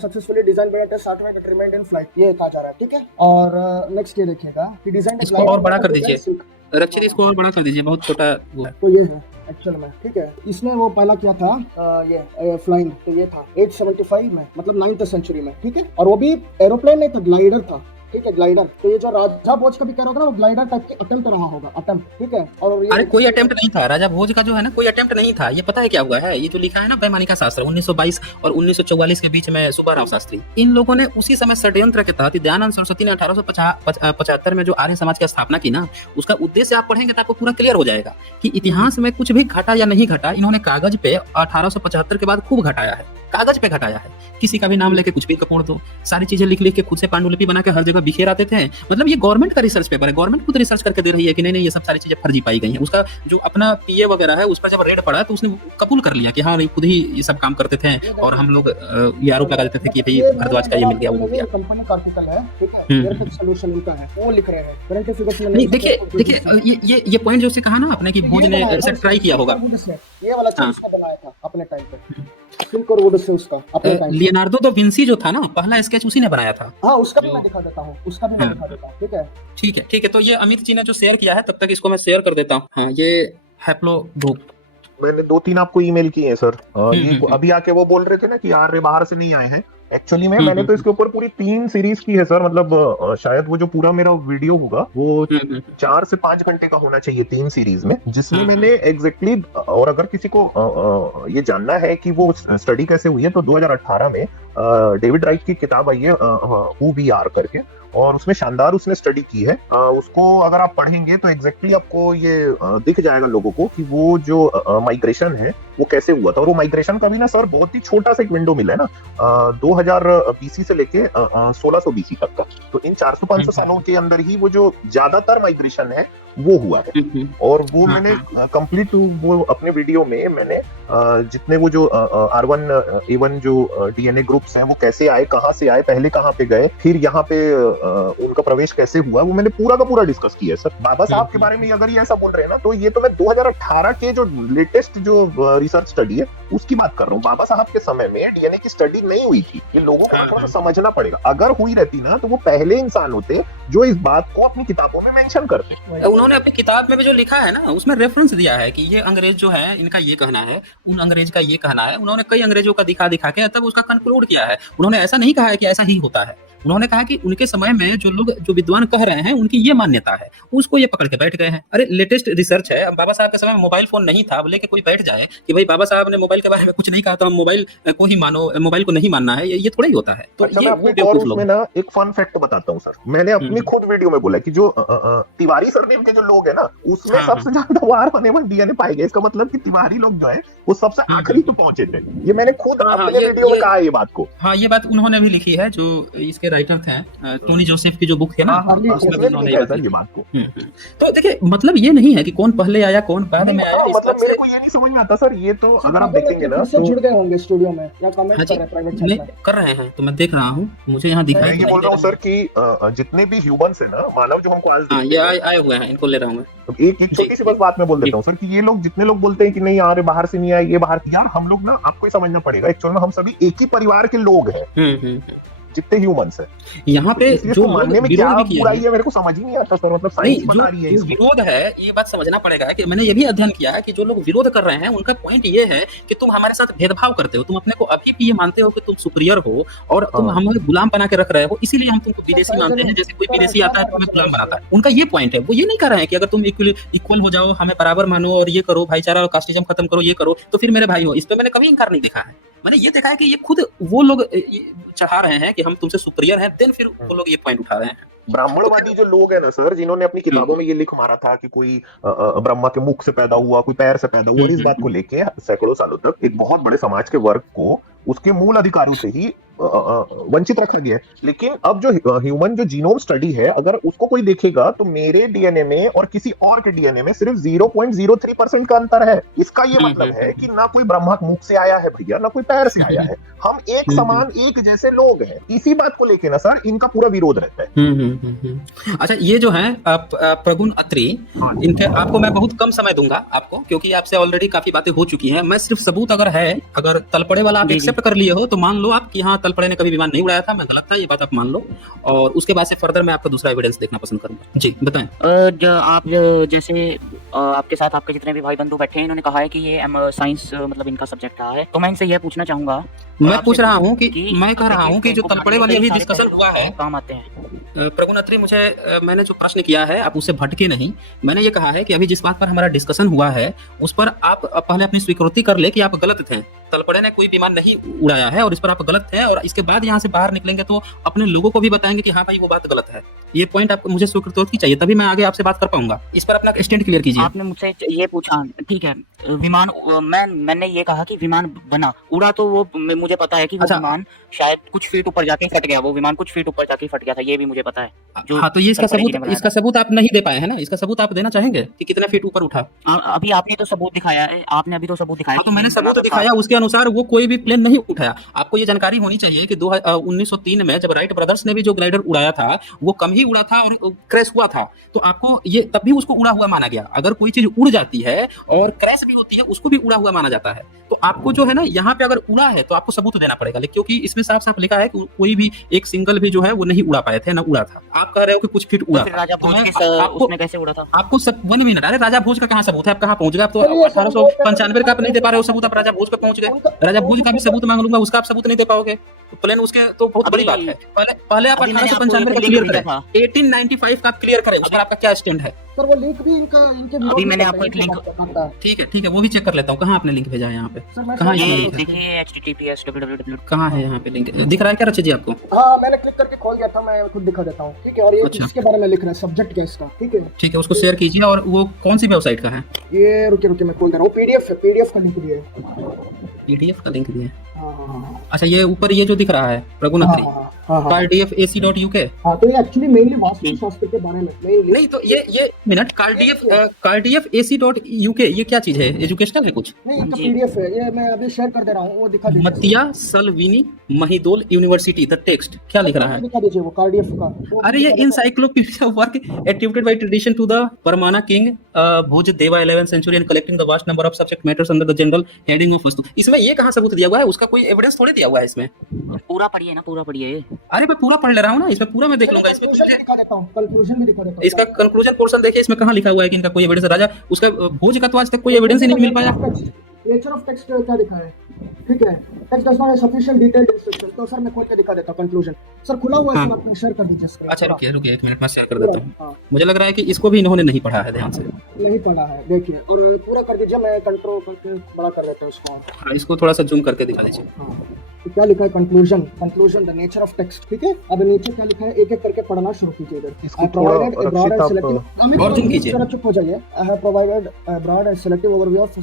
successfully design by test software that remained in flight, ये कहा जा रहा है, ठीक है। और नेक्स्ट ये देखिएगा कि डिजाइन इसको और बड़ा कर दीजिए, रक्षित इसको और बड़ा कर दीजिए, बहुत छोटा हुआ है। तो ये है एक्चुअल में, ठीक है। इसने वो पहला किया था ये फ्लाइंग, तो ये था 875 में, मतलब 9th सेंचुरी में, ठीक है। और वो भी एरोप्लेन नहीं था, ग्लाइडर था, ठीक है, ग्लाइडर। तो ये जो राजा भोज का भी कह रहा होगा ना, वो ग्लाइडर टाइप के अटेम्प्ट रहा होगा, अटेम्प्ट, ठीक है। और अरे कोई अटेम्प्ट नहीं था राजा भोज का जो है ना, कोई अटेम्प्ट नहीं था। ये पता है क्या हुआ है, ये जो लिखा है ना वैमानिका शास्त्र 1922 और 1944 के बीच में सुब्बाराव शास्त्री, इन लोगों ने उसी समय षड्यंत्र के तहत दयानंद सरस्वती ने 1875 में जो आर्य समाज की स्थापना की ना, उसका उद्देश्य आप पढ़ेंगे तो आपको पूरा क्लियर हो जाएगा कि इतिहास में कुछ भी घटा या नहीं घटा, इन्होंने कागज पे 1875 के बाद खूब घटाया है, कागज पे घटाया है। किसी का भी नाम लेके कुछ भी कपोड़ दो, सारी चीजें लिख के खुद से पांडुलिपि बना के हर जगह बिखेर आते थे। मतलब ये गवर्नमेंट का रिसर्च पेपर है, गवर्नमेंट खुद रिसर्च करके दे रही है कि नहीं ये सब सारी चीजें फर्जी पाई गई हैं। उसका जो अपना पीए वगैरह है उस पर जब रेड पड़ा तो उसने कबूल कर लिया कि हाँ खुद ही ये सब काम करते थे, और हम लोग ये आरोप लगा देते थे कि भाई भारद्वाज का ये मिल गया वो मिल गया। कंपनी का आर्टिकल है, ठीक है, एयरटेक सॉल्यूशन इनका है, वो लिख रहे हैं करंट अफेयर्स में। नहीं देखिए ये पॉइंट जो से कहा ना आपने कि भोज ने ऐसे ट्राई किया होगा, ये वाला चीज उसका बनाया था अपने टाइम पे, सिल्कर वुड से उसका अपने टाइम। लियोनार्डो दा विंसी जो था ना, पहला स्केच उसी ने बनाया था। हाँ उसका भी मैं दिखा देता हूँ, उसका भी मैं दिखा देता हूँ, ठीक है। तो ये अमित जी ने जो शेयर किया है, तब तक इसको मैं शेयर कर देता हूँ। हाँ ये हैप्लो ग्रुप, मैंने 2-3 आपको ईमेल किए हैं सर। ये अभी आके वो बोल रहे थे ना कि यार बाहर से नहीं आए हैं। एक्चुअली में मैंने तो इसके ऊपर पूरी 3 सीरीज की है सर। मतलब शायद वो जो पूरा मेरा वीडियो होगा वो 4 से 5 घंटे का होना चाहिए 3 सीरीज में, जिसमें मैंने एग्जैक्टली और अगर किसी को ये जानना है कि वो स्टडी कैसे हुई है तो 2018 में डेविड राइट की किताब आई है हु वी आर करके, और उसमें शानदार उसने स्टडी की है। उसको अगर आप पढ़ेंगे तो एग्जैक्टली आपको ये दिख जाएगा लोगों को कि वो जो माइग्रेशन है वो कैसे हुआ था। और वो माइग्रेशन का भी ना सर बहुत ही छोटा सा एक विंडो मिला है ना, 2000 BC से लेके 1600 BC तक का। तो इन 400-500 सालों के अंदर ही वो जो ज्यादातर माइग्रेशन है वो हुआ है। और वो मैंने कंप्लीट वो अपने वीडियो में मैंने जितने वो जो R1 A1 जो DNA ग्रुप्स हैं वो कैसे आए, कहाँ से आए, पहले कहाँ पे गए, फिर यहाँ पे उनका प्रवेश कैसे हुआ, वो मैंने पूरा का पूरा डिस्कस किया है सर। बाबा साहब के बारे में अगर ये ऐसा बोल रहे हैं ना, तो ये तो मैं 2018 के जो लेटेस्ट जो रिसर्च स्टडी है उसकी बात कर रहा हूँ। बाबा साहब के समय में डीएनए की स्टडी नहीं हुई थी, ये लोगों को थोड़ा सा समझना पड़ेगा। अगर हुई रहती ना तो वो पहले इंसान होते जो इस बात को अपनी किताबों में मेंशन करते। उन्होंने अपनी किताब में भी जो लिखा है ना उसमें रेफरेंस दिया है कि ये अंग्रेज जो है इनका ये कहना है, उन अंग्रेज का ये कहना है। उन्होंने कई अंग्रेजों का दिखा दिखा के तब उसका कंक्लूड किया है। उन्होंने ऐसा नहीं कहा है कि ऐसा ही होता है, उन्होंने कहा कि उनके समय में जो लोग जो विद्वान कह रहे हैं उनकी ये मान्यता है, उसको ये पकड़ के बैठ गए हैं। अरे लेटेस्ट रिसर्च है, अब बाबा साहब के समय में मोबाइल फोन नहीं था, अब लेके कोई बैठ जाए कि भाई बाबा साहब ने मोबाइल के बारे में कुछ नहीं कहा तो हम मोबाइल को ही मानो, मोबाइल को नहीं मानना है, ये थोड़ा ही होता है। तो अच्छा, ये मैं अपनी और उसमें ना एक फन फैक्ट बताता हूँ सर। मैंने अपनी खुद वीडियो में बोला कि जो तिवारी सरनेम के जो लोग हैं ना उसमें सबसे ज्यादा वार होने वाले डीएनए पाए गए। इसका मतलब कि तिवारी लोग जो है वो सबसे आखिरी तो पहुंचे थे। ये मैंने खुद अपने वीडियो में कहा ये बात को। हाँ, ये बात उन्होंने भी लिखी है, जो इसके राइटर थे टोनी जोसेफ की जो बुक है ना, उसमें भी उन्होंने ये बात को। तो देखिए मतलब ये नहीं है कि कौन पहले आया कौन बाद में आया। मतलब मेरे को ये नहीं समझ में आता सर, ये तो अगर आप देखेंगे ना तो जुड़ गए होंगे स्टूडियो में या कमेंट कर रहे हैं प्राइवेट चैट में, कर रहे हैं तो मैं देख रहा हूँ, मुझे यहाँ दिखा मैं ये बोल रहा हूँ सर कि जितने भी ह्यूमंस है ना, मानव जो हमको आज ये आए हुए हैं, इनको ले रहा हूँ मैं। तो एक छोटी सी बस बात मैं बोल देता हूँ सर कि ये लोग जितने लोग बोलते हैं कि नहीं यार बाहर से नहीं आए, ये बाहर, यार हम लोग ना, आपको ही समझना पड़ेगा एक्चुअल में हम सभी एक ही परिवार के लोग हैं जितने ह्यूमंस है। यहाँ पे जो मानने में क्या बुराई है मेरे को समझ ही नहीं आता सर। मतलब साइंस बता रही है जो विरोध है ये बात समझना पड़ेगा कि मैंने ये भी अध्ययन किया है कि जो लोग विरोध कर रहे हैं उनका पॉइंट ये है कि तुम हमारे साथ भेदभाव करते हो, तुम अपने को अभी भी ये मानते हो कि तुम सुपीरियर हो और तुम हमें गुलाम बना के रख रहे हो, इसीलिए हम तुमको विदेशी मानते हैं। जैसे कोई विदेशी आता है तो हमें गुलाम बनाता है, उनका ये पॉइंट है। वो ये नहीं कर रहे हैं कि अगर तुम इक्वल हो जाओ, हमें बराबर मानो और ये करो, भाईचारा और कास्टिज्म खत्म करो, ये करो तो फिर मेरे भाई हो। इस पे मैंने कभी इंकार नहीं देखा है। मैंने ये देखा है कि ये खुद वो लोग चढ़ा रहे हैं कि हम तुमसे सुपीरियर हैं, देन फिर वो लोग ये पॉइंट उठा रहे हैं। ब्राह्मणवादी जो लोग हैं ना सर, जिन्होंने अपनी किताबों में ये लिख मारा था कि कोई ब्रह्मा के मुख से पैदा हुआ, कोई पैर से पैदा हुआ, और इस बात को लेके सैकड़ों सालों तक एक बहुत बड़े समाज के वर्ग को उसके मूल अधिकारों से ही वंचित रखा गया है। लेकिन अब जो ह्यूमन जो जीनोम स्टडी है, अगर उसको कोई देखेगा तो मेरे डीएनए में और किसी और के डीएनए में सिर्फ 0.03% का अंतर है। इसका ये मतलब है कि ना कोई ब्रह्मा मुख से आया है भैया, ना कोई पैर से आया है, हम एक समान एक जैसे लोग हैं। इसी बात को लेके ना सर इनका पूरा विरोध रहता है। अच्छा, ये जो है प्रगुण अत्री, इनके आपको मैं बहुत कम समय दूंगा आपको, क्योंकि आपसे ऑलरेडी काफी बातें हो चुकी हैं। मैं सिर्फ सबूत अगर तलपड़े वाला आप एक्सेप्ट कर लिए हो तो मान लो आप कि हाँ तलपड़े ने कभी विमान नहीं उड़ाया था, मैं गलत था, ये बात आप मान लो, और उसके बाद से फर्दर मैं आपका दूसरा एविडेंस देखना पसंद करूंगा। जी बताएं। आप जैसे आपके साथ आपके जितने भी भाई बंधु बैठे हैं, इन्होंने कहा है कि ये साइंस मतलब इनका सब्जेक्ट रहा है, तो मैं इनसे यह पूछना चाहूंगा। मैं पूछ रहा हूँ कि मैं कह रहा हूँ कि जो तलपड़े वाली अभी डिस्कशन हुआ है, काम आते हैं प्रगुण अत्री, मैंने जो प्रश्न किया है आप उससे भटके नहीं। मैंने ये कहा है कि अभी जिस बात पर हमारा डिस्कशन हुआ है उस पर आप पहले अपनी स्वीकृति कर ले कि आप गलत थे, तलपड़े ने कोई विमान नहीं उड़ाया है और इस पर आप गलत थे, और इसके बाद यहाँ से बाहर निकलेंगे तो अपने लोगों को भी बताएंगे कि हाँ भाई वो बात गलत है। ये पॉइंट आपको मुझे स्वीकृति चाहिए, तभी मैं आगे आपसे बात कर पाऊंगा। इस पर अपना स्टैंड क्लियर कीजिए। आपने मुझसे ये पूछा, ठीक है, विमान मैंने ये कहा कि विमान बना, उड़ा तो वो मुझे पता है कि वो विमान शायद कुछ फीट ऊपर जाके फट गया, वो विमान कुछ फीट ऊपर जाके फट गया था, ये भी मुझे पता है। हाँ, तो ये इसका सबूत आप नहीं दे पाए हैं ना, इसका सबूत आप देना चाहेंगे कि कितना फीट ऊपर उठा? अभी आपने तो सबूत दिखाया है, आपने अभी तो सबूत दिखाया। तो मैंने सबूत दिखाया, उसके अनुसार वो कोई भी प्लेन नहीं उठाया। आपको ये जानकारी होनी चाहिए कि 1903 में जब राइट ब्रदर्स ने भी जो ग्लाइडर उड़ाया था वो कम ही उड़ा था और क्रैश हुआ था, तो आपको ये तब भी उसको उड़ा हुआ माना गया। अगर कोई चीज उड़ जाती है और क्रैश भी होती है उसको भी उड़ा हुआ माना जाता है। तो आपको जो है ना यहाँ पे अगर उड़ा है तो आपको सबूत देना पड़ेगा, क्योंकि इसमें साफ साफ लिखा है कि कोई भी एक सिंगल भी जो है वो नहीं उड़ा पाए थे, ना उड़ा था। आप कह रहे हो कि कुछ फीट उड़ा, राजा भोज उसमें कैसे उड़ा था? आपको सब 1 मिनट, अरे राजा भोज का कहाँ सबूत है? आप कहाँ पहुंच गए? आप तो 1895 का आप नहीं दे पा रहे हो सबूत, आप राजा भोज पे पहुंच गए। राजा भोज का भी सबूत मांग लूंगा, उसका आप सबूत नहीं दे पाओगे। प्लेन उसके तो बहुत बड़ी बात है। पहले आप 1895 का क्लियर करें, 1895 का क्लियर करें, उस पर आपका क्या स्टैंड है? सर वो लिंक भी इनके अभी मैंने आपको एक लिंक, ठीक है, वो भी चेक कर लेता हूँ। कहाँ आपने लिंक भेजा है यहाँ पे? कहाँ ये देखिए https www कहाँ है यहाँ पे लिंक? दिख रहा है क्या रचित जी आपको? हाँ, मैंने क्लिक करके खोल गया था, मैं खुद दिखा देता हूँ। ठीक है, और ये किसके बारे में लिख रहा है, सब्जेक्ट क्या इसका? ठीक है, उसको शेयर कीजिए। और वो कौन सी वेबसाइट का है ये? रुकिए मैं खोल दे रहा हूँ। पीडीएफ का लिंक दिया है, पीडीएफ का लिंक दिया है। अच्छा, ये ऊपर ये जो दिख रहा है प्रगुण अत्री, cardiac.ac.uk। हाँ, तो ये एक्चुअली मेनली वास्तुशास्त्र के बारे में नहीं, तो ये मिनट cardiac.ac.uk ये क्या चीज है? एजुकेशनल है कुछ? नहीं, इनका पीडीएफ है, ये मैं अभी शेयर कर दे रहा हूँ, वो दिखा दीजिए। मतिया सल्विनी महिदोल यूनिवर्सिटी, द टेक्स्ट क्या लिख रहा है? दिखा दीजिए वो कार्डियफ का। अरे ये encyclopedia work attributed by tradition to the Parmana king भुज देवा 11th century and collecting the vast number of subject matters under the general heading of वस्तु। इसमें ये कहाँ सबूत दिया हुआ है? उसका कोई एविडेंस थोड़ी दिया हुआ है इसमें। पूरा पढ़िए ना, पूरा पढ़िए। अरे मैं पूरा पढ़ ले रहा हूँ ना, इसमें पूरा मैं देख लूंगा। इसमें दिखा देता हूँ, कंक्लूजन भी दिखा देता हूँ। इसका कंक्लूजन पोर्शन देखिए, इसमें कहाँ लिखा हुआ है कि इनका कोई एविडेंस है। राजा उसका भोज का तो आज तक कोई एविडेंस ही नहीं मिल पाया। नेचर ऑफ टेक्स्ट क्या दिखा है, ठीक है, text does not have sufficient detailed instruction. तो सर मैं खोल के दिखा देता हूं कंक्लूजन। सर खुला हुआ है, हाँ। इसमें आप शेयर कर दीजिए स्क्रीन। अच्छा रुकिए एक मिनट में शेयर कर देता हूँ। हाँ, मुझे लग रहा है कि इसको भी इन्होंने नहीं पढ़ा है ध्यान से। नहीं पढ़ा है, देखिए और पूरा कर दीजिए। मैं कंट्रोल करके बड़ा कर देता हूं इसको। हाँ, इसको थोड़ा सा जूम करके दिखा दीजिए। हाँ, तो क्या लिखा है conclusion the nature of text, ठीक है। अब नीचे क्या लिखा है, एक एक करके पढ़ना शुरू कीजिए इधर। इसको थोड़ा रक्षित आप और जूम कीजिए। जरा चुप हो जाइए। I have provided a broad and selective overview of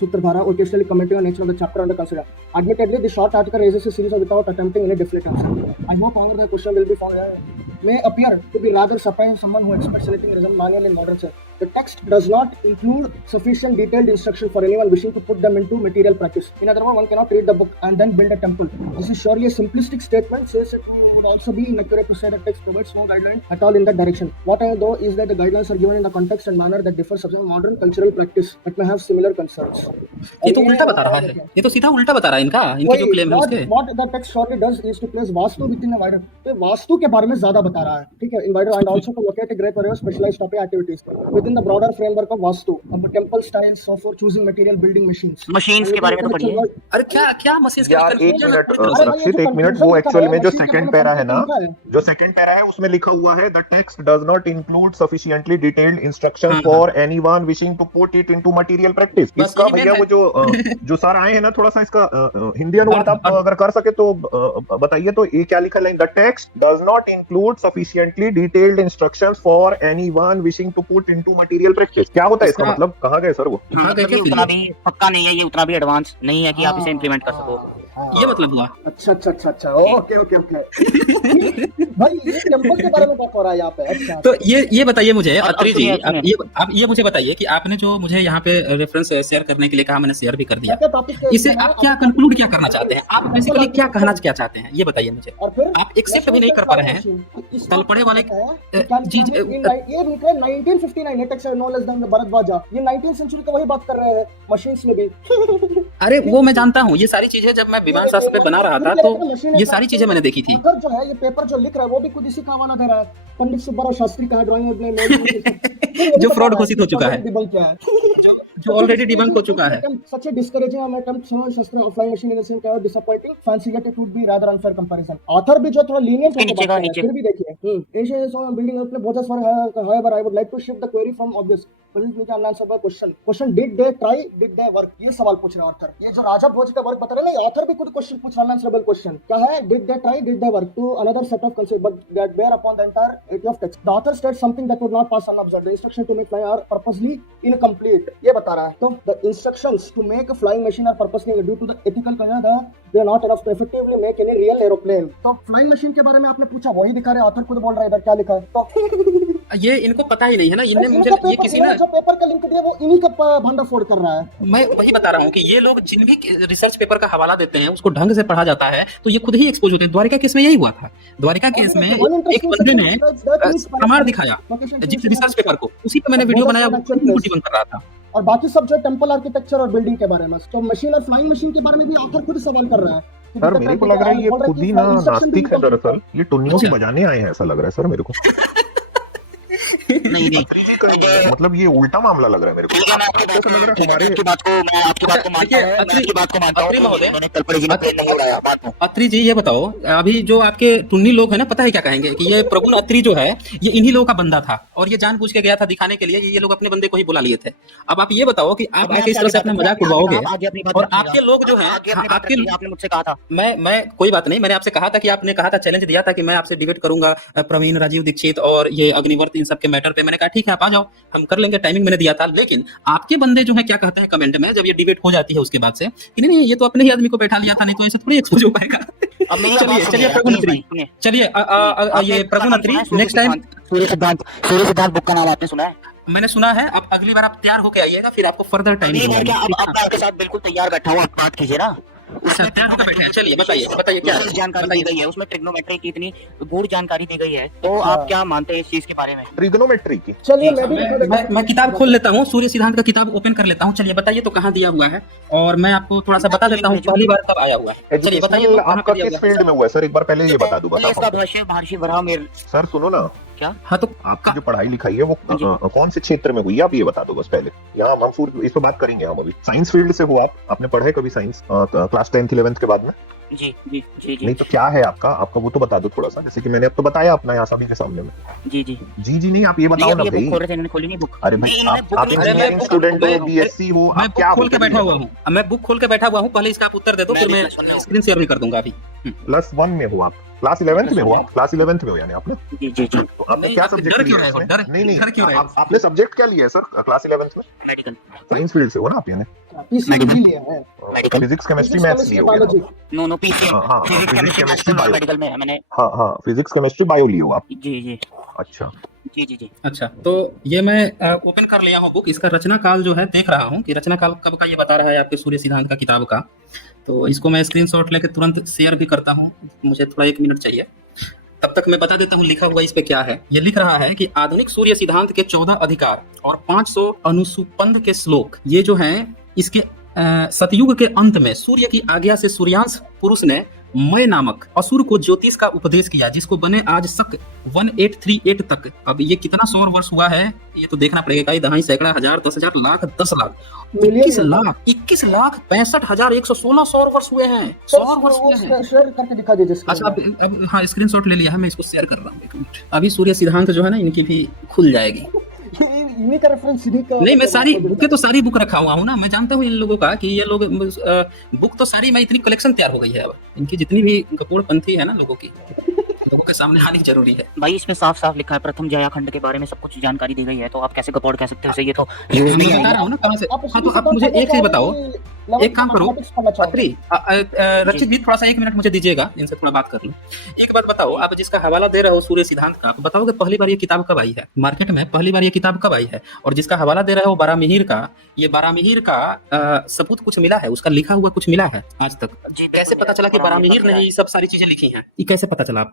Sutradhara, occasionally commenting on nature of the chapter under consider. Admittedly, the short article raises a series of without attempting any definite answer. I hope, however, the question will be found may appear to be rather surprising to someone who expects anything reasonable manual in modern sense. The text does not include sufficient detailed instruction for anyone wishing to put them into material practice. In other words, one cannot read the book and then build a temple. This is surely a simplistic statement. Says it would also be inaccurate to say that text provides no guideline at all in that direction. What I know though is that the guidelines are given in the context and manner that differs from modern cultural practice that may have similar concerns. ये तो उल्टा बता रहा है, ये तो सीधा उल्टा बता रहा है इनका, इनके जो क्लेम है उसके। What the text shortly does is to place vastu within a wider, तो वास्तु के बारे में ज्यादा बता रहा है, ठीक है, in wider and also to locate a great array of specialized topic activities within the broader framework of vastu, अब temple styles, so for choosing material building machines के बारे में तो पढ़िए। अरे क्या मशीन यार एक मिनट रक्षित, एक मिनट। वो एक्चुअली में जो सेकंड पैरा है ना, जो सेकंड पैरा है उसमें लिखा हुआ है the text does not include sufficiently detailed instruction for anyone wishing to put it into material practice. इसका भैया वो जो सर आए हैं ना, थोड़ा सा इसका हिंदी अनुवाद आप अगर कर सके तो बताइए। तो ये क्या लिखा है, the text does not include sufficiently detailed instructions for anyone wishing to put into material practice. क्या होता है इसका मतलब? कहाँ गए सर वो? उतना भी पक्का नहीं है, ये उतना भी एडवांस नहीं है कि आप इसे इम्प्लीमेंट कर सको। ये मतलब हुआ। अच्छा ओके भाई, ये टेम्पल के बारे में बात हो रहा है यहाँ पे। अच्छा, तो ये बताइए मुझे अत्री जी, आप ये मुझे बताइए कि आपने जो मुझे यहाँ पे रेफरेंस शेयर करने के लिए कहा, मैंने शेयर भी कर दिया। इसे आप क्या कंक्लूड क्या करना चाहते हैं? आप बेसिकली क्या कहना क्या चाहते हैं, ये बताइए मुझे। और फिर आप एक्सेप्ट भी नहीं कर पा रहे हैं तलपड़े वाले जी। ये निकला 1959 text no less than Bharadwaj. ये 19th सेंचुरी का वही बात कर रहे हैं, मशीन्स में भी। अरे वो मैं जानता हूँ, ये सारी चीजें जब मैं विमान शास्त्र पे बना रहा था तो ये सारी चीजें मैंने देखी थी। अगर जो है ये पेपर जो लिख रहा है वो भी खुद इसी का हवाला दे रहा है। पंडित सुब्बाराव शास्त्री का ड्राइंग जो फ्रॉड घोषित हो चुका है, जो ऑलरेडी डिबंक हो चुका है। Such a discouraging and attempt to shastra offline machine in the same kind of disappointing fancy yet it would be rather unfair comparison. Author भी जो थोड़ा lenient होकर बात कर, फिर भी देखिए Asian so building up बहुत सारे, however I would like to shift the query from obvious question did they try, did they work, ये सवाल पूछ रहा है ऑथर। ये जो राजा भोज का वर्क बता रहे हैं, ऑथर भी खुद क्वेश्चन पूछ रहा है, आंसरेबल क्वेश्चन क्या है, did they try, did they work to another set of concepts but that bear upon the entirety of text. The author states something that would not pass unobserved. The instruction to make flying are purposely incomplete, ये बता रहा है। तो the instructions to make a flying machine are purposely due to the ethical concerns they are not enough to effectively make any real aeroplane. तो flying machine के बारे में आपने पूछा, वही दिखा रहे, ऑथर खुद बोल रहा है इधर क्या लिखा है। तो ये इनको पता ही नहीं है ना, इनने मुझे ये किसी ने जो पेपर का लिंक दिया वो इन्हीं का भंडाफोड़ कर रहा है। मैं वही बता रहा हूँ कि ये लोग जिन भी रिसर्च पेपर का हवाला देते हैं उसको ढंग से पढ़ा जाता है तो ये खुद ही एक्सपोज होते हैं। द्वारिका केस में यही हुआ था। द्वारिका केस में एक बंदे ने प्रमाण दिखाया जिस रिसर्च पेपर को, उसी पे मैंने वीडियो बनाया, डिबंक कर रहा था। और बाकी सब जो टेंपल आर्किटेक्चर और बिल्डिंग के बारे में, तो मशीन और फ्लाइंग मशीन के बारे में भी ऑथर खुद सवाल कर रहा है। सर मेरे को लग रहा है ये खुद ही ना नास्तिक है दरअसल, ये टुन्नियों की बजाने आए हैं ऐसा लग रहा है सर मेरे को। नहीं मतलब ये उल्टा मामला लग रहा है मेरे को। अत्री जी ये बताओ, अभी जो आपके टुन्नी लोग हैं ना, पता है क्या कहेंगे कि ये प्रभु अत्री जो है ये इन्हीं लोगों का बंदा था और ये जानबूझ के गया था दिखाने के लिए, ये लोग अपने बंदे को ही बुला लिए थे। अब आप ये बताओ कि आप आके इस तरह से अपना मजाक उड़वाओगे और आपके लोग जो हैं, आपने मुझसे कहा था, मैं कोई बात नहीं, मैंने आपसे कहा था कि आपने कहा था, चैलेंज दिया था कि मैं आपसे डिबेट करूंगा प्रवीण, राजीव दीक्षित और ये अग्निवर्त, इन सब के मैटर पे। मैंने कहा ठीक है आप आ जाओ, हम कर लेंगे, टाइमिंग मैंने दिया था। लेकिन आपके बंदे जो है क्या कहते हैं कमेंट में, जब ये डिबेट हो जाती है उसके बाद से कि नहीं ये तो अपने ही आदमी को बैठा लिया था, नहीं तो ऐसा थोड़ी एक्सपोज हो पाएगा। चलिए प्रभुनत्री, चलिए ये प्रभुनत्री नेक्स्ट टाइम सूर्य सिद्धांत बुक का नाम आपने सुना है? मैंने सुना है। अब अगली बार आप तैयार होके आइएगा, फिर आपको फर्दर टाइम आपके साथ बिल्कुल तैयार बैठा हूँ, आप बात कीजिए ना। अच्छा, तैयार होकर बैठे हैं। चलिए बताइए बताइए क्या है? जानकारी दी गई है उसमें, ट्रिग्नोमेट्री की इतनी गूढ़ जानकारी दी गई है, तो अच्छा। आप क्या मानते हैं इस चीज के बारे में? ट्रिग्नोमेट्री की चलिए मैं भी मैं किताब खोल लेता हूँ, सूर्य सिद्धांत का किताब ओपन कर लेता हूँ। चलिए बताइए तो कहाँ दिया हुआ है, और मैं आपको थोड़ा सा बता देता हूँ पहली बार कब आया हुआ है। चलिए बताइए तो कहाँ आपका पर दिया किस हुआ है? फील्ड में हुआ है सर, एक बार पहले ये बता दूं। इसका भाष्य महर्षि वराहमिहिर। सर सुनो ना, क्या? हाँ तो आपकी जो पढ़ाई लिखाई है वो कौन से क्षेत्र में हुई है, आप ये बता दो बस पहले। यहाँ हम इस पर बात करेंगे। हम अभी साइंस फील्ड से हो आप, आपने पढ़े कभी साइंस क्लास 10th 11th के बाद में? जी जी जी जी नहीं तो क्या है आपका आपका वो तो बता दो थोड़ा सा, जैसे कि मैंने अब तो बताया अपना यहाँ सभी के सामने में। जी जी जी जी नहीं, आप ये बताओ ना भाई। खोल रहे थे, इन्होंने खोली नहीं बुक। अरे भाई नहीं, इन्होंने आप book नहीं खोली। इंजीनियरिंग स्टूडेंट हो, बीएससी हो, मैं आप क्या बुक खोल के बैठा हुआ हूँ, मैं बुक खोल के बैठा हुआ हूँ। पहले इसका आप उत्तर दे दो, मैं फिर भी मैं plus one में हूँ। स्क्रीन शेयर भी कर दूंगा अभी। +1 में हो आप, क्लास 11th में हो आप, क्लास 11th में हो यानी आपने। जी जी जी तो आपने नहीं, क्या आप सब्जेक्ट डर क्यों लिया रहे हो? है डर इसमें? नहीं डर क्यों रहे हो? आपने सब्जेक्ट क्या लिया है सर क्लास 11th में? मेडिकल। साइंस फील्ड से हो ना आप यानी? पीसीएम लिया है। Medical. फिजिक्स केमिस्ट्री मैथ्स लिए होगे बायोलॉजी। आप। नो नो पीसीएम, हाँ, physics physics, chemistry chemistry, bio. Medical में मैंने। हाँ फिजिक्स केमिस्ट्री बायो लिए हो आप। जी जी अच्छा जी जी जी अच्छा, तो ये मैं ओपन कर लिया हूँ बुक। इसका रचना काल जो है देख रहा हूँ कि रचना काल कब का ये बता रहा है आपके सूर्य सिद्धांत का किताब का। तो इसको मैं स्क्रीनशॉट लेके तुरंत शेयर भी करता हूँ, मुझे थोड़ा 1 मिनट चाहिए। तब तक मैं बता देता हूँ लिखा हुआ इस पे क्या है। ये लिख रहा है कि आधुनिक सूर्य सिद्धांत के 14 अधिकार और 500 अनुसूपंद के श्लोक, ये जो हैं इसके सतयुग के अंत में सूर्य की आज्ञा से सूर्यांश पुरुष ने मय नामक असुर को ज्योतिष का उपदेश किया, जिसको बने आज शक 1838 तक। अब ये कितना सौर वर्ष हुआ है ये तो देखना पड़ेगा। दहाई सैकड़ा हजार 10,000 लाख 10 लाख 21 लाख 65,116 सौर वर्ष हुए हैं। सौर वर्ष हुए हैं। शेयर करके दिखा दीजिए इसको। अच्छा अब हाँ स्क्रीनशॉट ले लिया है, मैं इसको शेयर कर रहा हूँ। 1 मिनट, अभी सूर्य सिद्धांत जो है ना इनकी भी खुल जाएगी। इन्हीं का रेफरेंस इन्हीं का। नहीं, मैं सारी बुकें तो सारी बुक रखा हुआ हूँ ना, मैं जानता हूँ इन लोगों का कि ये लोग बुक तो सारी, मैं इतनी कलेक्शन तैयार हो गई है अब इनकी, जितनी भी कपोड़पंथी है ना लोगों की, लोगों के सामने आनी जरूरी है। भाई इसमें साफ साफ लिखा है प्रथम जयाखंड के बारे में सब कुछ जानकारी दी गई है, तो आप कैसे गपौड़ कह सकते हो इसे? ये तो यूज मैं नहीं बता है। रहा हूँ ना कहाँ से। आप हाँ तो आप मुझे एक चीज बताओ, एक काम करो अत्री, रचित भी थोड़ा सा 1 मिनट मुझे दीजिएगा, इनसे थोड़ा बात कर लूं। एक बात बताओ, आप जिसका हवाला दे रहे हो सूर्य सिद्धांत का, आप बताओगे पहली बार ये किताब कब आई है मार्केट में? पहली बार ये किताब कब आई है? और जिसका हवाला दे रहे हो बारामिहिर का, ये बारामिहिर का सबूत कुछ मिला है, उसका लिखा हुआ कुछ मिला है आज तक? जी, कैसे पता चला कि बारामिहिर ने ये सब सारी चीजें लिखी हैं? ये कैसे पता चला?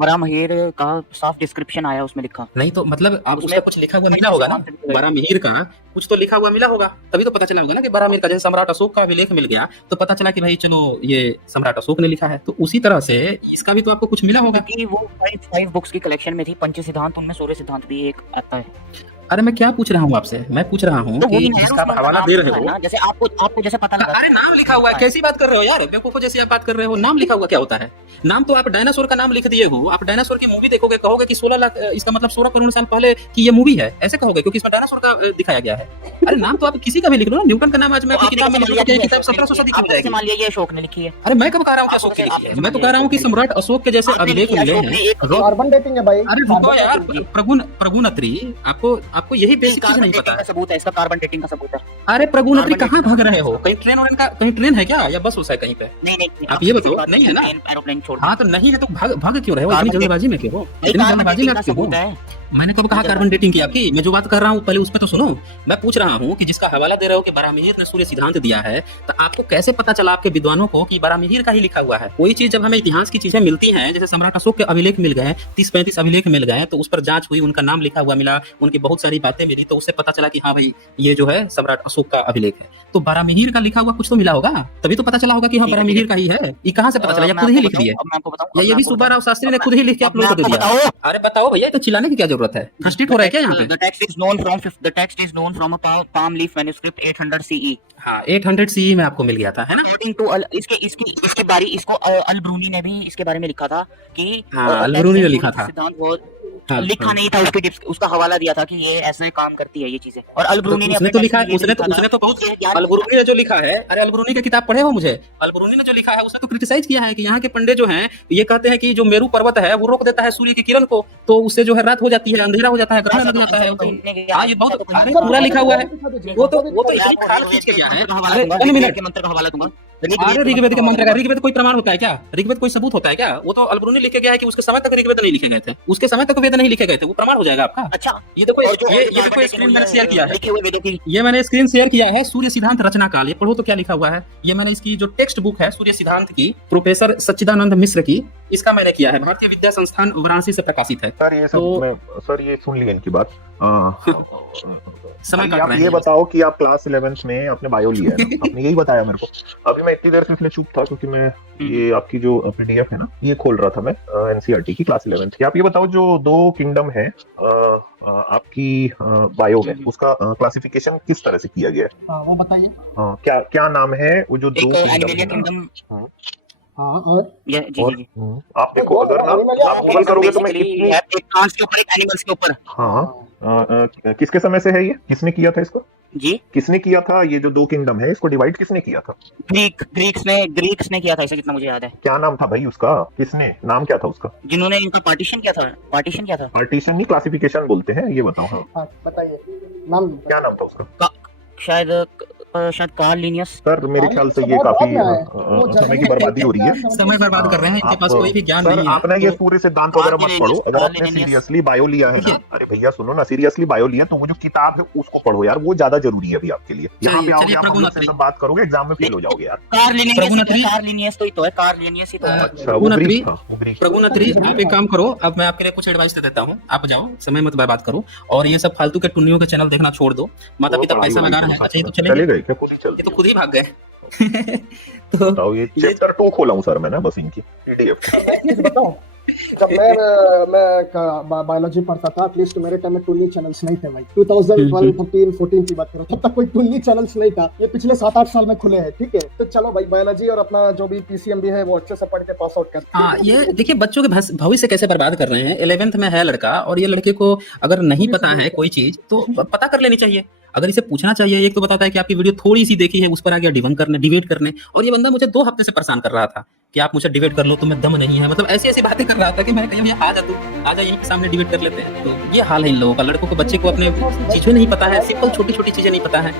वराहमिहिर का साफ डिस्क्रिप्शन आया उसमें लिखा। नहीं तो मतलब आप उसमें कुछ लिखा हुआ मिला होगा ना, बारामिहिर का कुछ तो लिखा हुआ मिला होगा, तभी तो पता चला होगा ना कि बारामिहिर का। जैसे सम्राट अशोक का अभिलेख मिल गया तो पता चला कि भाई चलो ये सम्राट अशोक ने लिखा है, तो उसी तरह से इसका भी तो आपको कुछ मिला होगा। कि वो 5 बुक्स की कलेक्शन में थी, पंच सिद्धांत, उनमें सूर्य सिद्धांत भी एक आता है। अरे मैं क्या पूछ रहा हूँ आपसे, मैं पूछ रहा हूँ तो कि वही ना यार, जिसका आप उसमें हवाला नाम दे लिखा रहे है हो, ना, जैसे आपको जैसे पता लगा। अरे नाम लिखा हुआ है, कैसी बात कर रहे हो यार? बेवकूफो जैसी आप बात कर रहे हो। नाम लिखा हुआ क्या होता है? नाम तो आप डायनासोर का नाम लिख दिए हो। आप डायनासोर की मूवी देखोगे, कहोगे कि 16 लाख, इसका मतलब 16 करोड़ साल पहले की ये मूवी है, ऐसे कहोगे क्योंकि इसमें डायनासोर का दिखाया गया है। अरे नाम तो आप किसी का भी लिख लो ना, न्यूटन का नाम आज मैं अपनी किताब में लिखूंगा, ये किताब 1700 सदी की हो जाएगी। मान लिया ये अशोक ने लिखी है। अरे मैं कब कह रहा हूँ कि अशोक की लिखी है? मैं तो कह रहा हूँ कि सम्राट अशोक के जैसे अभिलेख मिले हैं। कार्बन डेटिंग है भाई। अरे रुको यार, प्रगुनत्री, आपको यही बेसिक चीज नहीं पता है। सबूत है इसका, कार्बन डेटिंग का सबूत है। अरे प्रगुनत्री कहाँ भाग रहे हो? कहीं ट्रेन है क्या, या बस है कहीं पे? नहीं आप ये बताओ, नहीं है ना? एरोप्लेन छोड़। हाँ तो नहीं है तो भाग क्यों रहे हो? इतनी जल्दबाजी में क्यों हो? इतनी जल्दबाजी में आप क्यों हो? मैंने कब कहा कार्बन डेटिंग की आपकी? मैं जो बात कर रहा हूँ पहले उस पे तो सुनो। मैं पूछ रहा हूँ कि जिसका हवाला दे रहे हो कि बारामिहिर ने सूर्य सिद्धांत दिया है, तो आपको कैसे पता चला आपके विद्वानों को कि बारामिहिर का ही लिखा हुआ है? कोई चीज जब हमें इतिहास की चीजें मिलती हैं, जैसे सम्राट अशोक के अभिलेख मिल गए, 30-35 अभिलेख मिल गए, तो उस पर जांच हुई, उनका नाम लिखा हुआ मिला, उनकी बहुत सारी बातें मिली, तो उससे पता चला कि हाँ भाई ये जो है सम्राट अशोक का अभिलेख है। तो बारामिहिर का लिखा हुआ कुछ तो मिला होगा, तभी तो पता चला होगा कि हाँ बारामिहिर का ही है। ये कहाँ से पता चला? या खुद ही लिख दिए? या ये भी सुब्बाराव शास्त्री ने खुद ही लिख के आप लोगों को दे दिया? अरे बताओ भैया, तो चिल्लाने की क्या जरूरत है? फ्रस्ट्रेट हो रहा है क्या यहाँ पे? The text is known from a palm leaf manuscript 800 CE। हाँ 800 CE में आपको मिल गया था, है ना? According to इसके बारे इसको अल-ब्रूनी ने भी इसके बारे में लिखा था कि अल-ब्रूनी ने लिखा था। सिद्धांत वो लिखा नहीं था, उसका हवाला दिया था कि ये ऐसे काम करती है ये चीजें। और अल-ब्रूनी ने उसने तो लिखा है, उसने तो बहुत, अल-ब्रूनी ने जो लिखा है, अरे अल-ब्रूनी की किताब पढ़े हो? मुझे अल-ब्रूनी ने जो लिखा है उसने तो क्रिटिसाइज किया है कि यहाँ के पंडित जो हैं ये कहते हैं कि जो मेरू पर्वत है वो रोक देता है सूर्य की किरण को, तो उससे जो है रात हो जाती है, अंधेरा हो जाता है, ग्रहण लग जाता है। हाँ ये बहुत पूरा लिखा हुआ है। वो तो इतनी खाल खींच के गया है। 1 मिनट मंत्र का हवाला दूंगा। अरे ऋग्वेद के मंत्र का, ऋग्वेद कोई प्रमाण होता है क्या? ऋग्वेद कोई सबूत होता है क्या? वो तो अलबरूनी लिख के गया है कि उसके समय तक ऋग्वेद नहीं लिखे गए थे, उसके समय तक वेद नहीं लिखे गए थे, वो प्रमाण हो जाएगा आपका। अच्छा, ये देखो, ये देखो स्क्रीन मैंने शेयर किया है, ये मैंने स्क्रीन शेयर किया है, सूर्य सिद्धांत रचना काल। ये पढ़ो तो क्या लिखा हुआ है। ये मैंने इसकी जो टेक्स्ट बुक है सूर्य सिद्धांत की, प्रोफेसर सच्चिदानंद मिश्र की, इसका मैंने किया है, भारतीय विद्या संस्थान वाराणसी से प्रकाशित है। सर ये सर ये सुन लिया इनकी बात। समय आप ये बताओ कि आप क्लास 11th में आपने बायो लिया है ना? आपने यही बताया मेरे को। अभी मैं इतनी देर से इसलिए चुप था क्योंकि मैं ये आपकी जो पीडीएफ है ना, ये खोल रहा था मैं, एनसीईआरटी की क्लास 11th की। आप ये बताओ, जो 2 किंगडम है आपकी बायो में, उसका क्लासिफिकेशन किस तरह से किया गया है? वो बताइए। क्या क्या नाम है वो जो 2 किंगडम। हाँ, और जी जी जी, आप देखो, अगर आप गूगल करोगे तो मैं कितनी एक प्लांट्स के ऊपर, एक एनिमल्स के ऊपर। हाँ, किसके समय से है ये? किसने किया था इसको? जी, किसने किया था? ये जो 2 किंगडम है, इसको डिवाइड किसने किया था? ग्रीक्स ने किया था इसे, जितना मुझे याद है। क्या नाम था भाई उसका? किसने, नाम क्या था उसका? जिन्होंने इनका पार्टीशन किया था। पार्टीशन नहीं, क्लासिफिकेशन बोलते हैं। ये बताओ। हाँ, बताइए नाम। क्या नाम था उसका? शायद कार्ल लिनियस। सर मेरे ख्याल से ये काफी समय की बर्बादी हो रही है, समय बर्बाद कर रहे हैं, इनके पास कोई भी ज्ञान नहीं है। आप ना ये सूर्य सिद्धांत वगैरह मत पढ़ो। अगर आपने सीरियसली बायो लिया है ना, अरे भैया सुनो ना, सीरियसली बायो लिया तो वो जो किताब है उसको पढ़ो यार, वो ज्यादा जरूरी है अभी आपके लिए। यहाँ पे आओगे आप हम लोग से सब बात करोगे, एग्जाम में फेल हो जाओगे यार। कार्ल लिनियस तो है, कार्ल लिनियस ही तो है। अच्छा, वो ग्रीक था। प्रभुनत्री, आप एक काम करो, अब मैं आपके लिए कुछ एडवाइस दे देता हूँ। आप जाओ, समय मत बर्बाद करो, और ये सब फालतू के टुन्नियों के चैनल देखना छोड़ दो। माता पिता पैसा लगा रहे हैं, अच्छा ये तो चले गए, क्या खुद ही चलते? ये तो खुद ही भाग गए। तो ये चैप्टर 2 खोला हूँ सर मैं ना, बस इनकी पीडीएफ। बताओ, जब मैं बायोलॉजी पढ़ता था, एटलीस्ट मेरे टाइम में टुन्नी चैनल्स नहीं थे भाई। 2012, 13, 14 की बात करो, तब तक कोई टुन्नी चैनल्स नहीं था। ये पिछले 7-8 साल में खुले हैं, ठीक है। तो चलो भाई, बायोलॉजी और अपना जो भी पीसीएम भी है वो अच्छे से पढ़ के पास आउट कर। हाँ, ये देखिए बच्चों के भविष्य कैसे बर्बाद कर रहे हैं। 11th में है लड़का, और ये लड़के को अगर नहीं पता है कोई चीज तो पता कर लेनी चाहिए। अगर इसे पूछना चाहिए, एक तो बताता है कि आपकी वीडियो थोड़ी सी देखी है, उस पर आ गया डिबेट करने। और ये बंदा मुझे 2 हफ्ते से परेशान कर रहा था कि आप मुझे डिबेट कर लो, तुम्हें दम नहीं है, मतलब ऐसी ऐसी बातें कर रहा था कि मैंने कहा भैया आ जा यहीं के सामने डिबेट कर लेते हैं। तो ये हाल है इन लोगों का। लड़कों को, बच्चे को अपने चीजें नहीं पता है, सिंपल छोटी छोटी चीजें नहीं पता है।